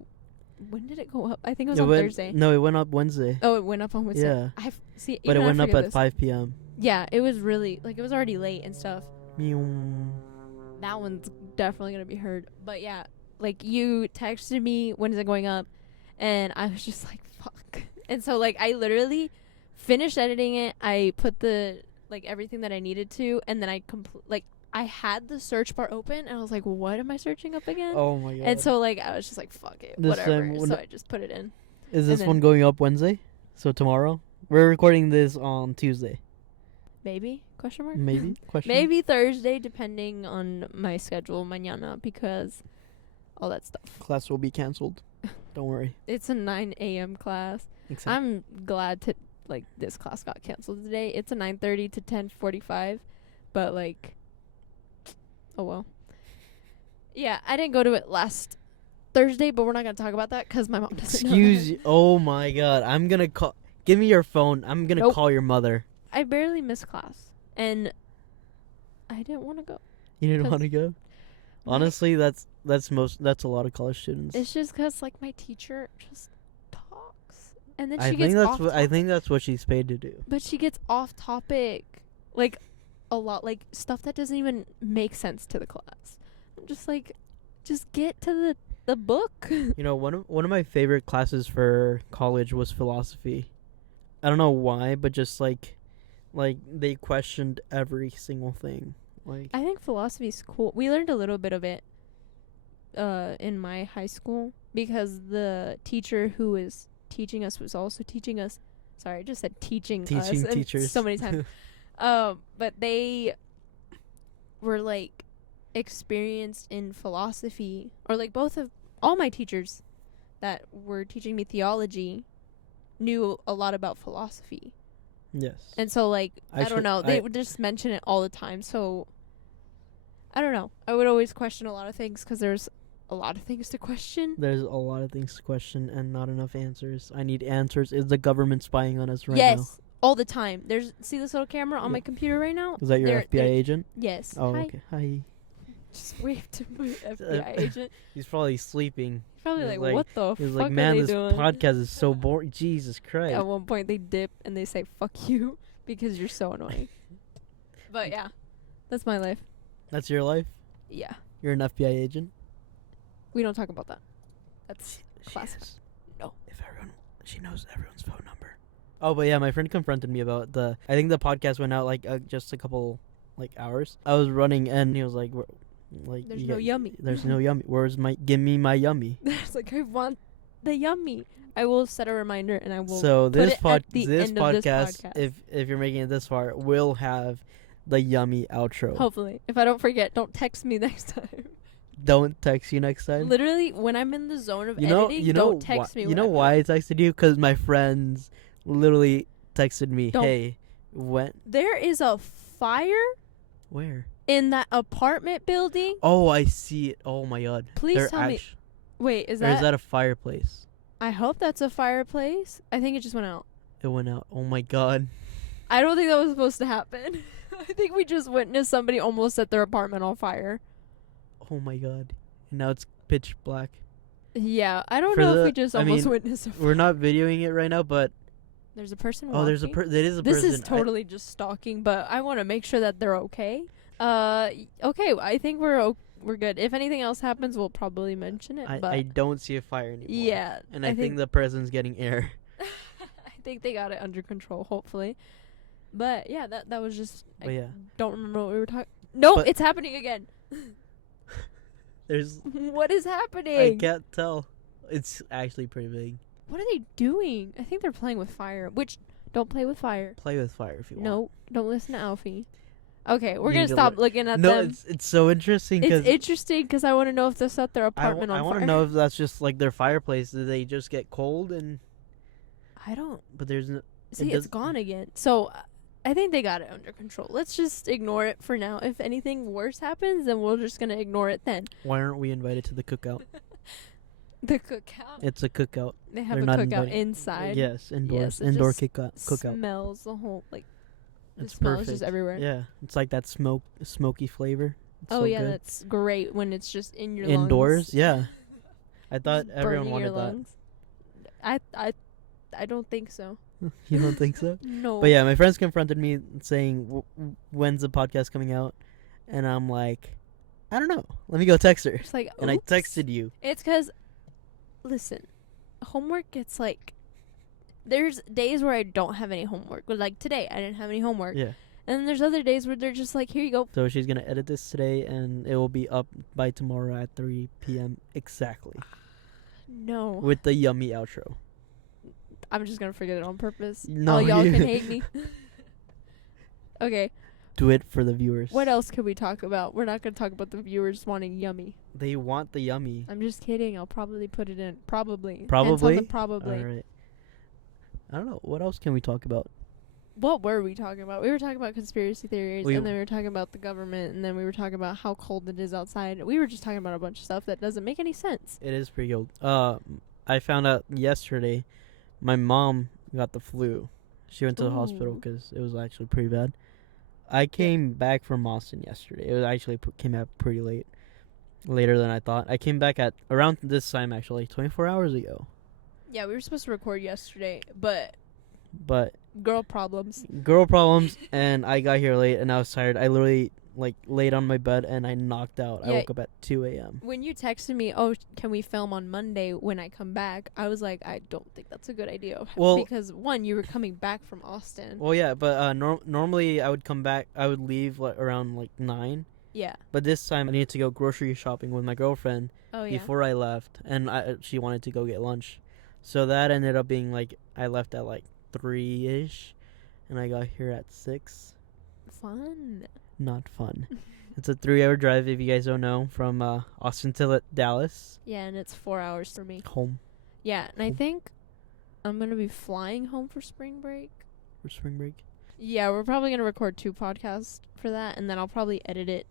when did it go up? I think it was on Thursday. No, it went up Wednesday. Oh, it went up on Wednesday. Yeah. See, But it even I went up forget at this. 5 p.m. Yeah, it was really like it was already late and stuff. Meow. That one's definitely gonna be heard. But yeah, like you texted me when is it going up, and I was just like fuck. And so like I literally finished editing it. I put the like everything that I needed to, and then I had the search bar open, and I was like, what am I searching up again? Oh my god. And so like I was just like fuck it, This whatever. time when So I just put it in. Is this and one then- going up Wednesday? So tomorrow? We're recording this on Tuesday. Maybe question mark. Maybe? Question? Maybe Thursday, depending on my schedule, mañana, because all that stuff. Class will be canceled. Don't worry. It's a 9 a.m. class. I'm glad to like this class got canceled today. It's a 9:30 to 10:45, but like, oh well. Yeah, I didn't go to it last Thursday, but we're not gonna talk about that because my mom doesn't know. Excuse you. Oh my god. I'm gonna call. Give me your phone. I'm gonna Nope. call your mother. I barely missed class, and I didn't want to go. You didn't 'Cause want to go? Honestly, that's a lot of college students. It's just because like my teacher just talks, and then I she think gets that's off. what I think that's what she's paid to do. But she gets off topic, like a lot, like stuff that doesn't even make sense to the class. I'm just like, just get to the book. You know, one of my favorite classes for college was philosophy. I don't know why, but just like they questioned every single thing. Like I think philosophy is cool. We learned a little bit of it in my high school because the teacher who was teaching us was also teaching us. Sorry, I just said teaching us and teachers so many times. But they were like experienced in philosophy, or like all my teachers that were teaching me theology knew a lot about philosophy. Yes. And so like I don't know, they I- would just mention it all the time. So I don't know. I would always question a lot of things because there's a lot of things to question. There's a lot of things to question and not enough answers. I need answers. Is the government spying on us right now? Yes, all the time. See this little camera on Yeah. my computer right now? Is that your They're- FBI agent? Yes. Oh, Hi. okay. Hi. Just wave to my FBI agent. He's probably sleeping. He's probably He's like, like- what the He's fuck like, man, are they this doing? podcast is so boring. Jesus Christ. At one point, they dip and they say, fuck you, because you're so annoying. But yeah, that's my life. That's your life? Yeah. You're an FBI agent? We don't talk about that. That's classic. No. She knows everyone's phone number. Oh, but yeah, my friend confronted me about I think the podcast went out like just a couple like hours. I was running and he was like, there's no yummy. There's no yummy. Give me my yummy. There's like, I want the yummy. I will set a reminder and I will. So this podcast, if you're making it this far, will have the yummy outro. Hopefully, if I don't forget, don't text me next time. Don't text you next time. Literally, when I'm in the zone of editing, don't text me. You know why I texted you? Because my friends literally texted me, "Hey, when there is a fire? Where? In that apartment building? Oh, I see it. Oh my god. Please tell me. Wait, is that a fireplace? I hope that's a fireplace. I think it just went out. It went out. Oh my god. I don't think that was supposed to happen. I think we just witnessed somebody almost set their apartment on fire. Oh my god. And now it's pitch black. Yeah, I don't know if we just almost witnessed a fire. We're not videoing it right now, but there's a person walking. Oh, there is a person. This is totally just stalking, but I want to make sure that they're okay. Okay, I think we're good. If anything else happens, we'll probably mention it. I don't see a fire anymore. Yeah. And I think the person's getting air. I think they got it under control, hopefully. But yeah, that was just. I don't remember what we were talking. No, it's happening again. There's. What is happening? I can't tell. It's actually pretty big. What are they doing? I think they're playing with fire. Which, don't play with fire. Play with fire if you want. No, don't listen to Alfie. Okay, we're going to stop looking at them. No, it's so interesting. It's interesting because I want to know if they set their apartment on fire. I want to know if that's just like their fireplace. Did they just get cold and... I don't... But there's no... See, it's gone again. So, I think they got it under control. Let's just ignore it for now. If anything worse happens, then we're just going to ignore it then. Why aren't we invited to the cookout? The cookout? It's a cookout. They have a cookout inside. Yes, indoors. Yes, indoor cookout. Smells the whole... like. It's the smell perfect. is just everywhere. Yeah, it's like that smoky flavor. It's oh so yeah, good. that's great when it's just in your indoors. lungs. Yeah, I thought just everyone burning wanted your lungs. that. I don't think so. You don't think so? No. But yeah, my friends confronted me saying, "When's the podcast coming out?" And I'm like, "I don't know. Let me go text her." It's like, and I texted you. It's because, listen, homework gets like. There's days where I don't have any homework. But like today, I didn't have any homework. Yeah. And then there's other days where they're just like, here you go. So she's going to edit this today, and it will be up by tomorrow at 3 p.m. exactly. No. With the yummy outro. I'm just going to forget it on purpose. No, all y'all can hate me. Okay. Do it for the viewers. What else could we talk about? We're not going to talk about the viewers wanting yummy. They want the yummy. I'm just kidding. I'll probably put it in. Probably. Probably? Probably. All right. I don't know. What else can we talk about? What were we talking about? We were talking about conspiracy theories, and then we were talking about the government, and then we were talking about how cold it is outside. We were just talking about a bunch of stuff that doesn't make any sense. It is pretty cold. I found out yesterday my mom got the flu. She went to the hospital because it was actually pretty bad. I came back from Austin yesterday. It was actually came out pretty late. Later than I thought. I came back at around this time, actually, 24 hours ago. Yeah, we were supposed to record yesterday, but girl problems, and I got here late, and I was tired. I literally laid on my bed, and I knocked out. Yeah. I woke up at 2 a.m. When you texted me, "Oh, can we film on Monday when I come back?" I was like, I don't think that's a good idea. Well, because one, you were coming back from Austin. Well, yeah, but normally I would come back. I would leave around 9. Yeah. But this time I needed to go grocery shopping with my girlfriend before I left, and she wanted to go get lunch. So that ended up being I left at 3-ish, and I got here at 6. Fun. Not fun. It's a 3-hour drive, if you guys don't know, from Austin to Dallas. Yeah, and it's 4 hours for me. Home. Yeah, and I think I'm going to be flying home for spring break. For spring break? Yeah, we're probably going to record 2 podcasts for that, and then I'll probably edit it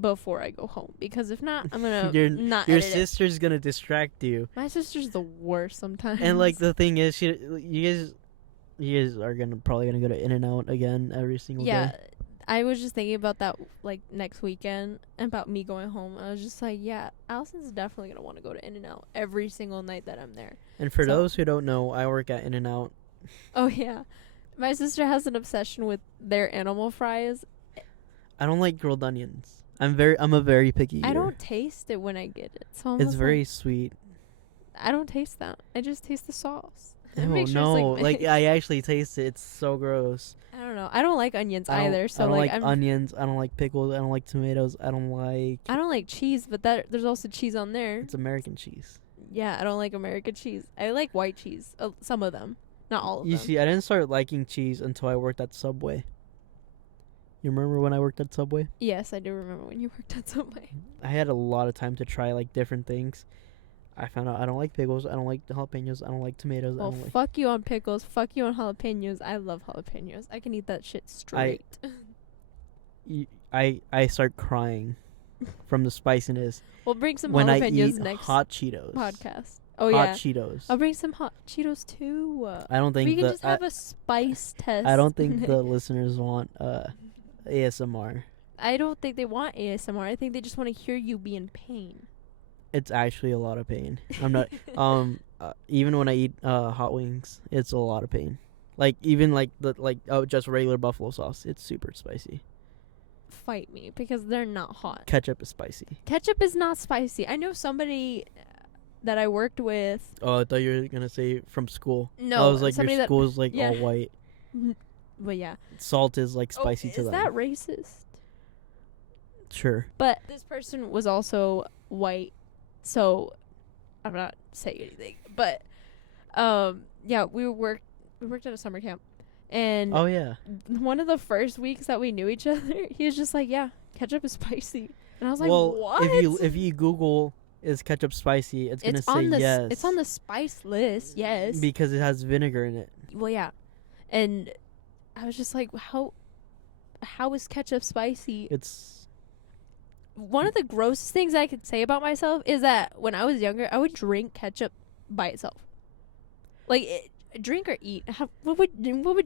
before I go home, because if not, I'm gonna not your edit sister's gonna distract you. My sister's the worst sometimes. And the thing is, you guys are probably gonna go to In-N-Out again every single day. Yeah, I was just thinking about that next weekend, and about me going home. I was just like, yeah, Allison's definitely gonna want to go to In-N-Out every single night that I'm there. And for those who don't know, I work at In-N-Out. Oh yeah, My sister has an obsession with their animal fries. I don't like grilled onions. I'm a very picky eater. I don't taste it when I get it. So I'm It's just very like, sweet. I don't taste that. I just taste the sauce. Oh Make sure no! it's Like I actually taste it. It's so gross. I don't know. I don't like onions either. So I don't like I'm onions. I don't like pickles. I don't like tomatoes. I don't like cheese, but there's also cheese on there. It's American cheese. Yeah, I don't like American cheese. I like white cheese. Some of them, not all of You them. see, I didn't start liking cheese until I worked at Subway. You remember when I worked at Subway? Yes, I do remember when you worked at Subway. I had a lot of time to try like different things. I found out I don't like pickles. I don't like jalapenos. I don't like tomatoes. I Well, don't like. fuck you on pickles. Fuck you on jalapenos. I love jalapenos. I can eat that shit straight. I start crying from the spiciness We'll bring some when I jalapenos eat next hot Cheetos. podcast. Oh hot yeah, Cheetos. I'll bring some hot Cheetos too. I don't think We can just have a spice test. I don't think the listeners want ASMR. I don't think they want ASMR. I think they just want to hear you be in pain. It's actually a lot of pain. I'm not even when I eat hot wings, it's a lot of pain. Like even just regular buffalo sauce, it's super spicy. Fight me because they're not hot. Ketchup is spicy. Ketchup is not spicy. I know somebody that I worked with. Oh, I thought you were gonna say from school. No, I was like, somebody your school is like yeah. all white. But yeah, Salt is like spicy to is them. that racist? Sure. But this person was also white, so I'm not saying anything. But yeah, we worked at a summer camp, and Oh yeah. one of the first weeks that we knew each other, he was just like, "Yeah, ketchup is spicy," and I was like, Well, "What?" if you Google is ketchup spicy, it's gonna say yes. It's on the spice list, yes. Because it has vinegar in it. Well, yeah, and I was just like, how is ketchup spicy? It's One of the grossest things I could say about myself is that when I was younger, I would drink ketchup by itself. Like, drink or eat. What would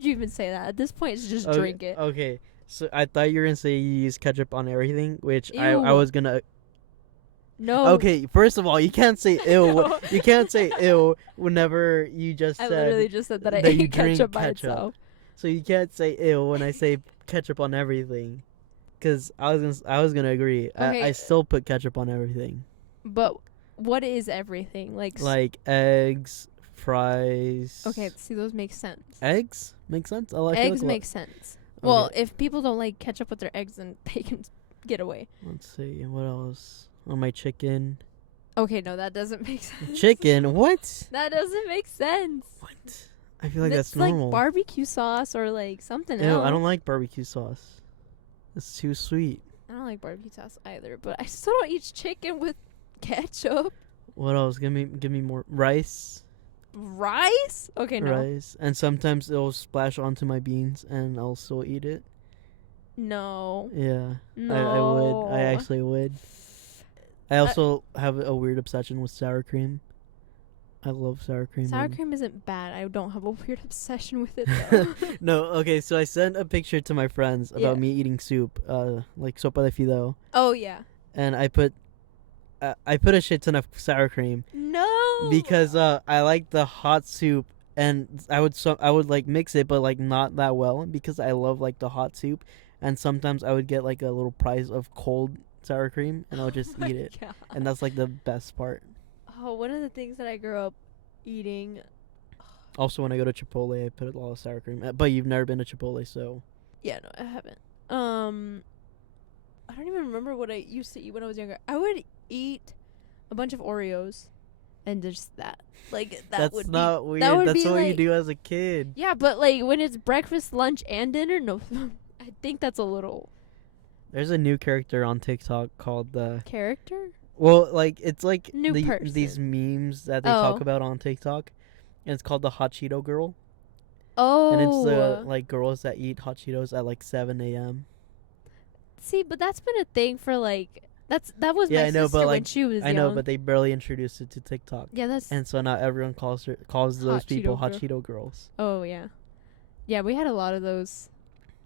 you even say that? At this point, it's just drink it. Okay, so I thought you were gonna say you use ketchup on everything, which I Ew. was gonna. No. Okay, first of all, you can't say ew. No. You can't say ew whenever you just I said literally just said that I you ate drink ketchup by itself. So you can't say ew when I say ketchup on everything, because I was gonna agree. Okay. I still put ketchup on everything, But what is everything? like eggs, fries. Okay, see, those make sense. Eggs make sense. Eggs make sense. Okay. Well, if people don't like ketchup with their eggs, then they can get away. Let's see what else on my chicken. Okay, no, that doesn't make sense. Chicken? What? That doesn't make sense. What? I feel like that's normal. Like barbecue sauce or like something Ew, else. I don't like barbecue sauce. It's too sweet. I don't like barbecue sauce either, but I still don't eat chicken with ketchup. What else? Give me more rice. Rice? Okay, no. Rice, and sometimes it'll splash onto my beans, and I'll still eat it. No. Yeah, No. I would. I actually would. I also have a weird obsession with sour cream. I love sour cream. Sour cream isn't bad. I don't have a weird obsession with it though. No, okay. So I sent a picture to my friends about me eating soup, like sopa de fideo, Oh yeah. and I put a shit ton of sour cream No. because I like the hot soup, and I would like mix it, but like not that well because I love like the hot soup, and sometimes I would get like a little prize of cold sour cream, and I would just eat it, God. and that's like the best part. Oh, one of the things that I grew up eating. Also, when I go to Chipotle, I put a lot of sour cream. But you've never been to Chipotle, so Yeah, no, I haven't. I don't even remember what I used to eat when I was younger. I would eat a bunch of Oreos, and just that. Like that's would not be, weird. That would That's be what you like, do as a kid. Yeah, but like when it's breakfast, lunch, and dinner, no. I think that's a little There's a new character on TikTok called the. character. Well, like it's like New person. these memes that they talk about on TikTok, and it's called the Hot Cheeto Girl, Oh. and it's the like girls that eat hot Cheetos at like 7 a.m. See, but that's been a thing for like that was Yeah, my I know, sister but when like she was I young. know, but they barely introduced it to TikTok, Yeah, that's. and so now everyone calls those Hot people Cheeto Hot girl. Cheeto Girls. Oh yeah, yeah. We had a lot of those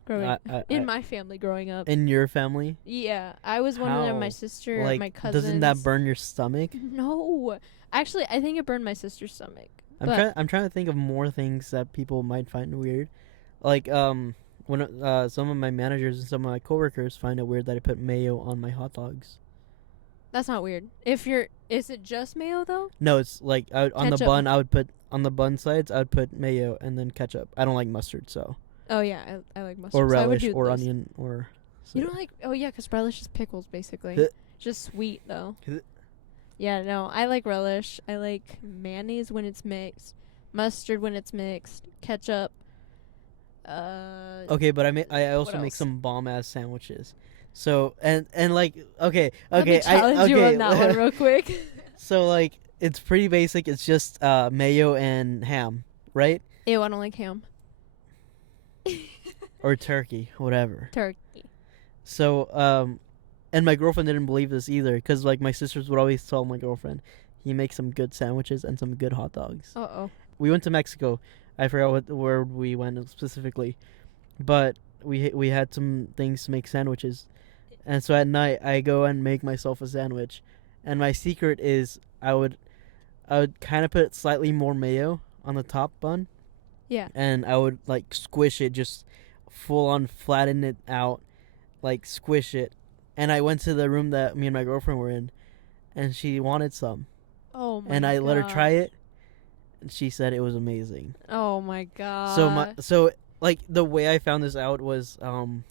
growing in I- my family growing up. In your family, Yeah, I was one of them. My How? sister, like, my cousins. doesn't that burn your stomach? No, actually, I think it burned my sister's stomach. I'm trying to think of more things that people might find weird. Like when some of my managers and some of my coworkers find it weird that I put mayo on my hot dogs. That's not weird. Is it just mayo though? No, it's like on the Ketchup. bun. I would put on the bun sides. I would put mayo and then ketchup. I don't like mustard, so Oh yeah, I like mustard. or so I would relish do or those. onion or. You don't like? Oh yeah, 'cause relish is pickles basically. Huh. Just sweet though. Huh. Yeah, no, I like relish. I like mayonnaise when it's mixed, mustard when it's mixed, ketchup. Okay, but I also What make else? some bomb ass sandwiches. So and like okay Let me okay challenge you on that one real quick. So like it's pretty basic. It's just mayo and ham, right? Ew, I don't like ham. Or turkey, whatever. Turkey. So and my girlfriend didn't believe this either, because like my sisters would always tell my girlfriend he makes some good sandwiches and some good hot dogs. Uh-oh. We went to Mexico. I forgot where we went specifically, but we had some things to make sandwiches, and so at night I go and make myself a sandwich, and my secret is I would kind of put slightly more mayo on the top bun, Yeah. and I would like squish it, just full on flatten it out, like squish it, and I went to the room that me and my girlfriend were in, and she wanted some, Oh my and I let her try gosh. it, and she said it was amazing. Oh my god. So like the way I found this out was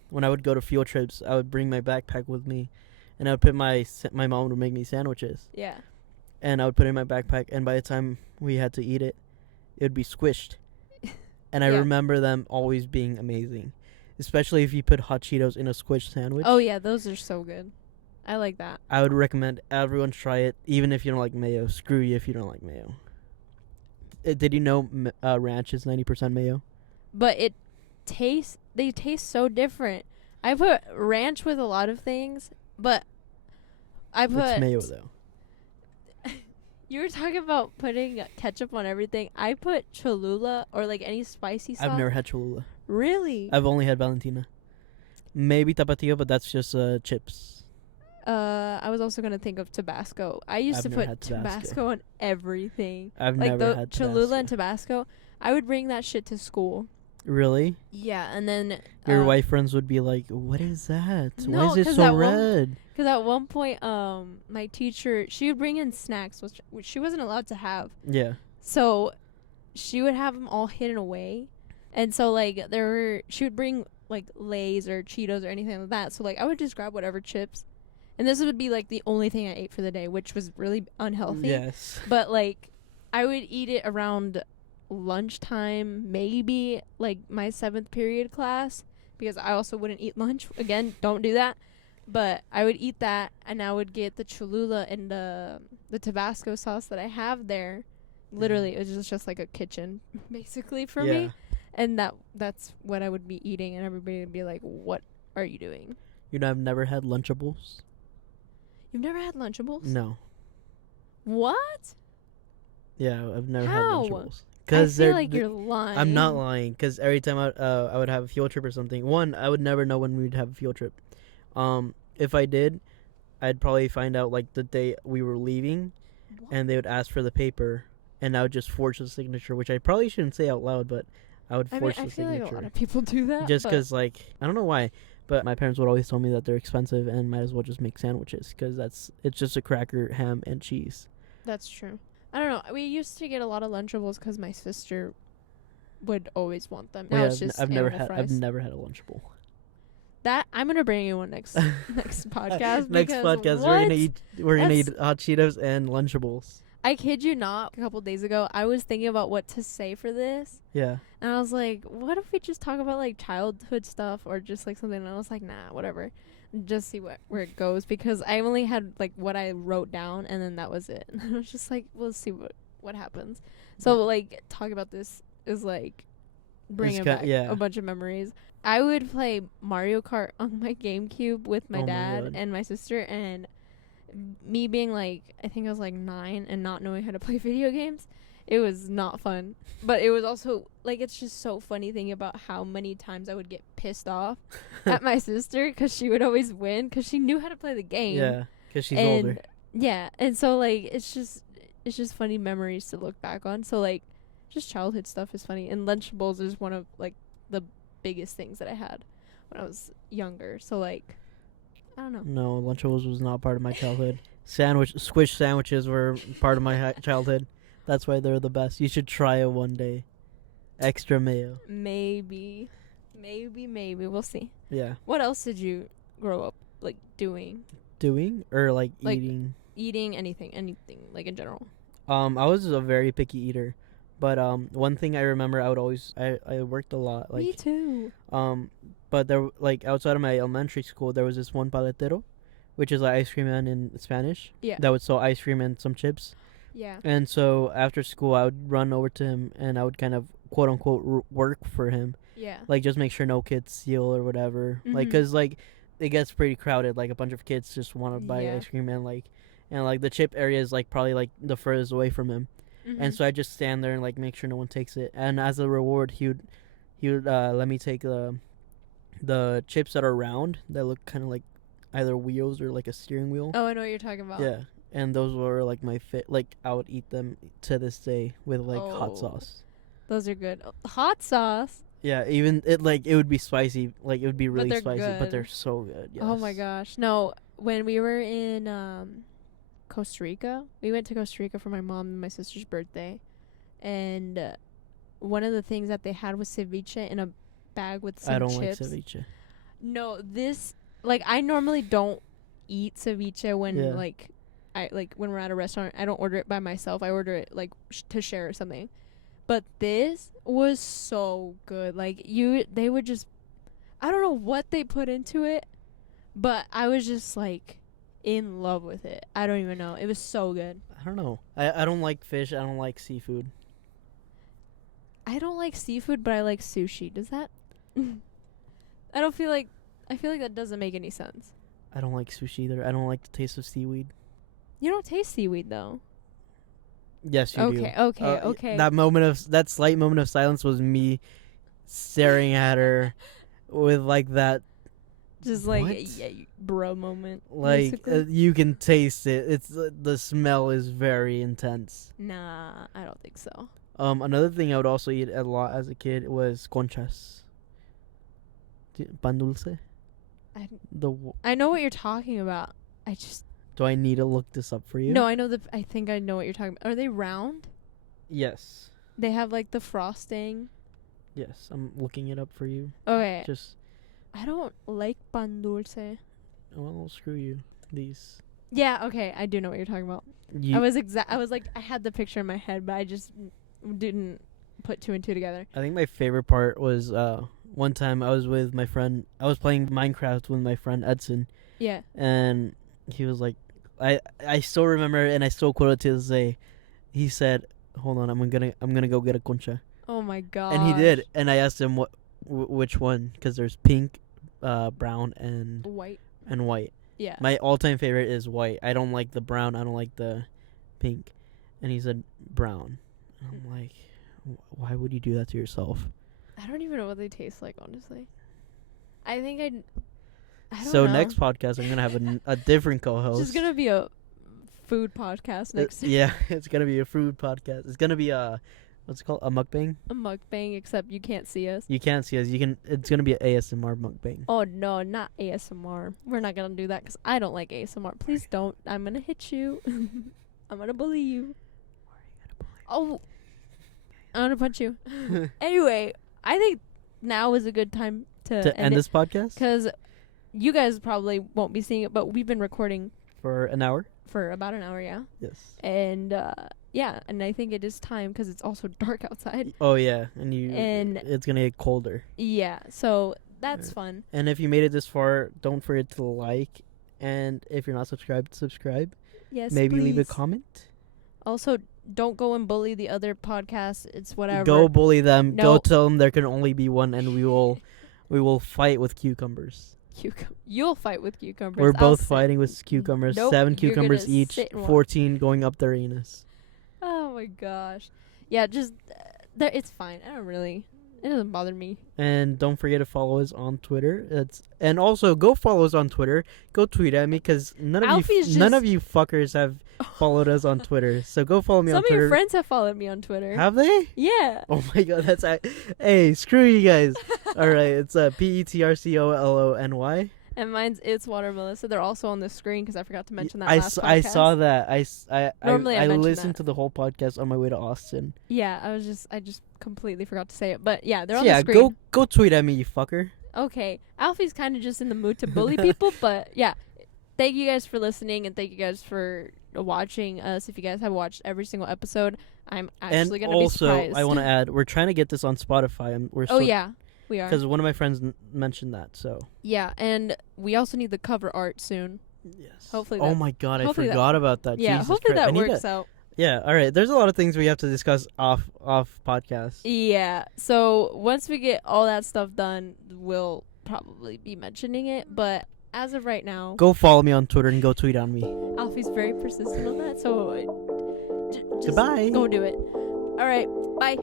when I would go to field trips, I would bring my backpack with me, and I would put my mom would make me sandwiches, Yeah. and I would put it in my backpack, and by the time we had to eat it, it would be squished, and I Yeah. remember them always being amazing, especially if you put hot Cheetos in a squished sandwich. Oh yeah, those are so good. I like that. I would recommend everyone try it, even if you don't like mayo. Screw you if you don't like mayo. Did you know ranch is 90% mayo? But they taste so different. I put ranch with a lot of things, but I put It's mayo though. You were talking about putting ketchup on everything. I put Cholula or like any spicy sauce. I've never had Cholula. Really? I've only had Valentina. Maybe Tapatio, but that's just chips. I was also gonna think of Tabasco. I used I've to never put had Tabasco. Tabasco on everything. I've Like never the had Cholula and Tabasco. Tabasco. I would bring that shit to school. Really? Yeah, and then Your white friends would be like, "What is that? No, Why is it 'cause so at one- red?" Because at one point, my teacher, she would bring in snacks, which she wasn't allowed to have. Yeah. So she would have them all hidden away. And so, like, she would bring, like, Lay's or Cheetos or anything like that. So, like, I would just grab whatever chips. And this would be, like, the only thing I ate for the day, which was really unhealthy. Yes. But, like, I would eat it around lunchtime, maybe, like, my 7th period class. Because I also wouldn't eat lunch. Again, don't do that. But I would eat that, and I would get the Cholula and the Tabasco sauce that I have there. Literally, it was just like a kitchen, basically, for me. And that's what I would be eating, and everybody would be like, "What are you doing?" You know, I've never had Lunchables. You've never had Lunchables? No. What? Yeah, I've never How? had Lunchables. I feel like you're lying. I'm not lying, because every time I would have a field trip or something, one, I would never know when we'd have a field trip. If I did, I'd probably find out like the day we were leaving, What? and they would ask for the paper, and I would just forge the signature, which I probably shouldn't say out loud, but I would forge I the feel signature. like a lot of people do that. Just but because, like, I don't know why, but my parents would always tell me that they're expensive and might as well just make sandwiches, because it's just a cracker, ham, and cheese. That's true. I don't know. We used to get a lot of Lunchables because my sister would always want them. Now Well, it's just I've never animal had fries. I've never had a Lunchable. That I'm gonna bring you one next podcast. Next because podcast, what? we're gonna eat That's- hot Cheetos and Lunchables. I kid you not. A couple days ago, I was thinking about what to say for this, Yeah. and I was like, "What if we just talk about like childhood stuff or just like something?" And I was like, "Nah, whatever." Just see where it goes, because I only had like what I wrote down, and then that was it. And I was just like, "We'll see what happens." So like talk about this is like bringing back yeah. a bunch of memories. I would play Mario Kart on my GameCube with my Oh my dad God. and my sister, and me being like, I think I was like 9 and not knowing how to play video games, it was not fun. But it was also like, it's just so funny thinking about how many times I would get pissed off at my sister because she would always win because she knew how to play the game. Yeah, because she's and older. yeah, and so like it's just funny memories to look back on. So like just childhood stuff is funny, and Lunchables is one of like the biggest things that I had when I was younger. So like, I don't know. No, Lunchables was not part of my childhood. Squish sandwiches were part of my childhood. That's why they're the best. You should try it one day. Extra mayo. Maybe. We'll see. Yeah. What else did you grow up like doing? Doing or like Like, eating? Eating anything, like in general. I was a very picky eater, but one thing I remember, I worked a lot. Like, Me too. but there, like, outside of my elementary school, there was this one paletero, which is like ice cream man in Spanish. Yeah. That would sell ice cream and some chips. Yeah. And so after school, I would run over to him and I would kind of quote unquote work for him, Yeah. like just make sure no kids steal or whatever. Like, 'cause like it gets pretty crowded. Like a bunch of kids just want to buy Yeah. ice cream and like the chip area is like probably like the furthest away from him. And so I just stand there and like make sure no one takes it. And as a reward, he would let me take the chips that are round that look kind of like either wheels or like a steering wheel. Oh, I know what you're talking about. Yeah, and those were like my like I would eat them to this day with like hot Oh. sauce. Those are good. Oh, hot sauce. Yeah, even it would be spicy, like it would be really they're spicy, but good. they're so good. Yes. Oh my gosh. No, when we were in Costa Rica, we went to Costa Rica for my mom and my sister's birthday, and one of the things that they had was ceviche in a bag with some I don't chips. like ceviche. No, this like I normally don't eat ceviche when Yeah. like when we're at a restaurant. I don't order it by myself. I order it like to share or something. But this was so good. Like they would just, I don't know what they put into it, but I was just like in love with it. I don't even know. It was so good. I don't know. I don't like fish. I don't like seafood. I don't like seafood, but I like sushi. Does that? I feel like that doesn't make any sense. I don't like sushi either. I don't like the taste of seaweed. You don't taste seaweed though. Yes, you do. Okay. That slight moment of silence was me staring at her with like that. Just like What? bro moment. Like basically. you can taste it. It's the smell is very intense. Nah, I don't think so. Another thing I would also eat a lot as a kid was conchas. Pan dulce. I know what you're talking about. I just Do I need to look this up for you? no. I think I know what you're talking about. Are they round? Yes. They have like the frosting. Yes. I'm looking it up for you. Okay. Just. I don't like pan dulce. Well, screw you. These. Yeah. Okay. I do know what you're talking about. I was like, I had the picture in my head, but I just didn't put two and two together. I think my favorite part was one time I was with my friend. I was playing Minecraft with my friend Edson, Yeah. and he was like, I still remember and I still quote it to this day. He said, "Hold on, I'm gonna go get a concha," Oh my god. and he did. And I asked him which one, because there's pink, brown, and White. white. Yeah. My all-time favorite is white. I don't like the brown. I don't like the pink. And he said brown. And I'm like, why would you do that to yourself? I don't even know what they taste like, honestly. I think I don't So know. next podcast, I'm gonna have a different co-host. It's just gonna be a food podcast next. Yeah, it's gonna be a food podcast. It's gonna be a what's it called, a mukbang. A mukbang, except you can't see us. You can't see us. You can. It's gonna be an ASMR mukbang. Oh no, not ASMR. We're not gonna do that because I don't like ASMR. Please don't. I'm gonna hit you. I'm gonna bully you. Oh, I'm gonna punch you. Anyway, I think now is a good time to end this podcast because you guys probably won't be seeing it, but we've been recording for an hour. for about an hour, yeah. Yes. And yeah, and I think it is time because it's also dark outside. Oh yeah, and it's gonna get colder. Yeah, so that's Right. fun. And if you made it this far, don't forget to like, and if you're not subscribed, subscribe. Yes, Maybe leave a please. comment. Also, don't go and bully the other podcasts. It's whatever. Go bully them. No. Go tell them there can only be one, and we will fight with cucumbers. You'll fight with cucumbers. We're I'll both sit- fighting with cucumbers. Nope, 7 you're gonna cucumbers each. sit and watch. 14 going up their anus. Oh my gosh. Yeah, just it's fine. I don't really. It doesn't bother me. And don't forget to follow us on Twitter. And also go follow us on Twitter. Go tweet at me because none of you fuckers have followed us on Twitter. So go follow me on Twitter. Some of your friends have followed me on Twitter. Have they? Yeah. Oh my god, hey, screw you guys. All right, it's PETRCOLONY. And mine's It's Water Melissa. They're also on the screen because I forgot to mention that I last podcast. I saw that. Normally I mention listened that. to the whole podcast on my way to Austin. Yeah, I just completely forgot to say it. But yeah, they're on the screen. Yeah, go tweet at me, you fucker. Okay. Alfie's kind of just in the mood to bully people, but yeah. Thank you guys for listening, and thank you guys for watching us. If you guys have watched every single episode, I'm actually going to be surprised. And also, I want to add, we're trying to get this on Spotify. Yeah. We are. Because one of my friends mentioned that, so. Yeah, and we also need the cover art soon. Yes. Hopefully. Oh my god, I forgot about that. Yeah, Jesus hopefully Christ. that works out. Yeah, all right. There's a lot of things we have to discuss off podcast. Yeah. So once we get all that stuff done, we'll probably be mentioning it. But as of right now, go follow me on Twitter and go tweet on me. Alfie's very persistent on that, so just goodbye. go do it. All right. Bye.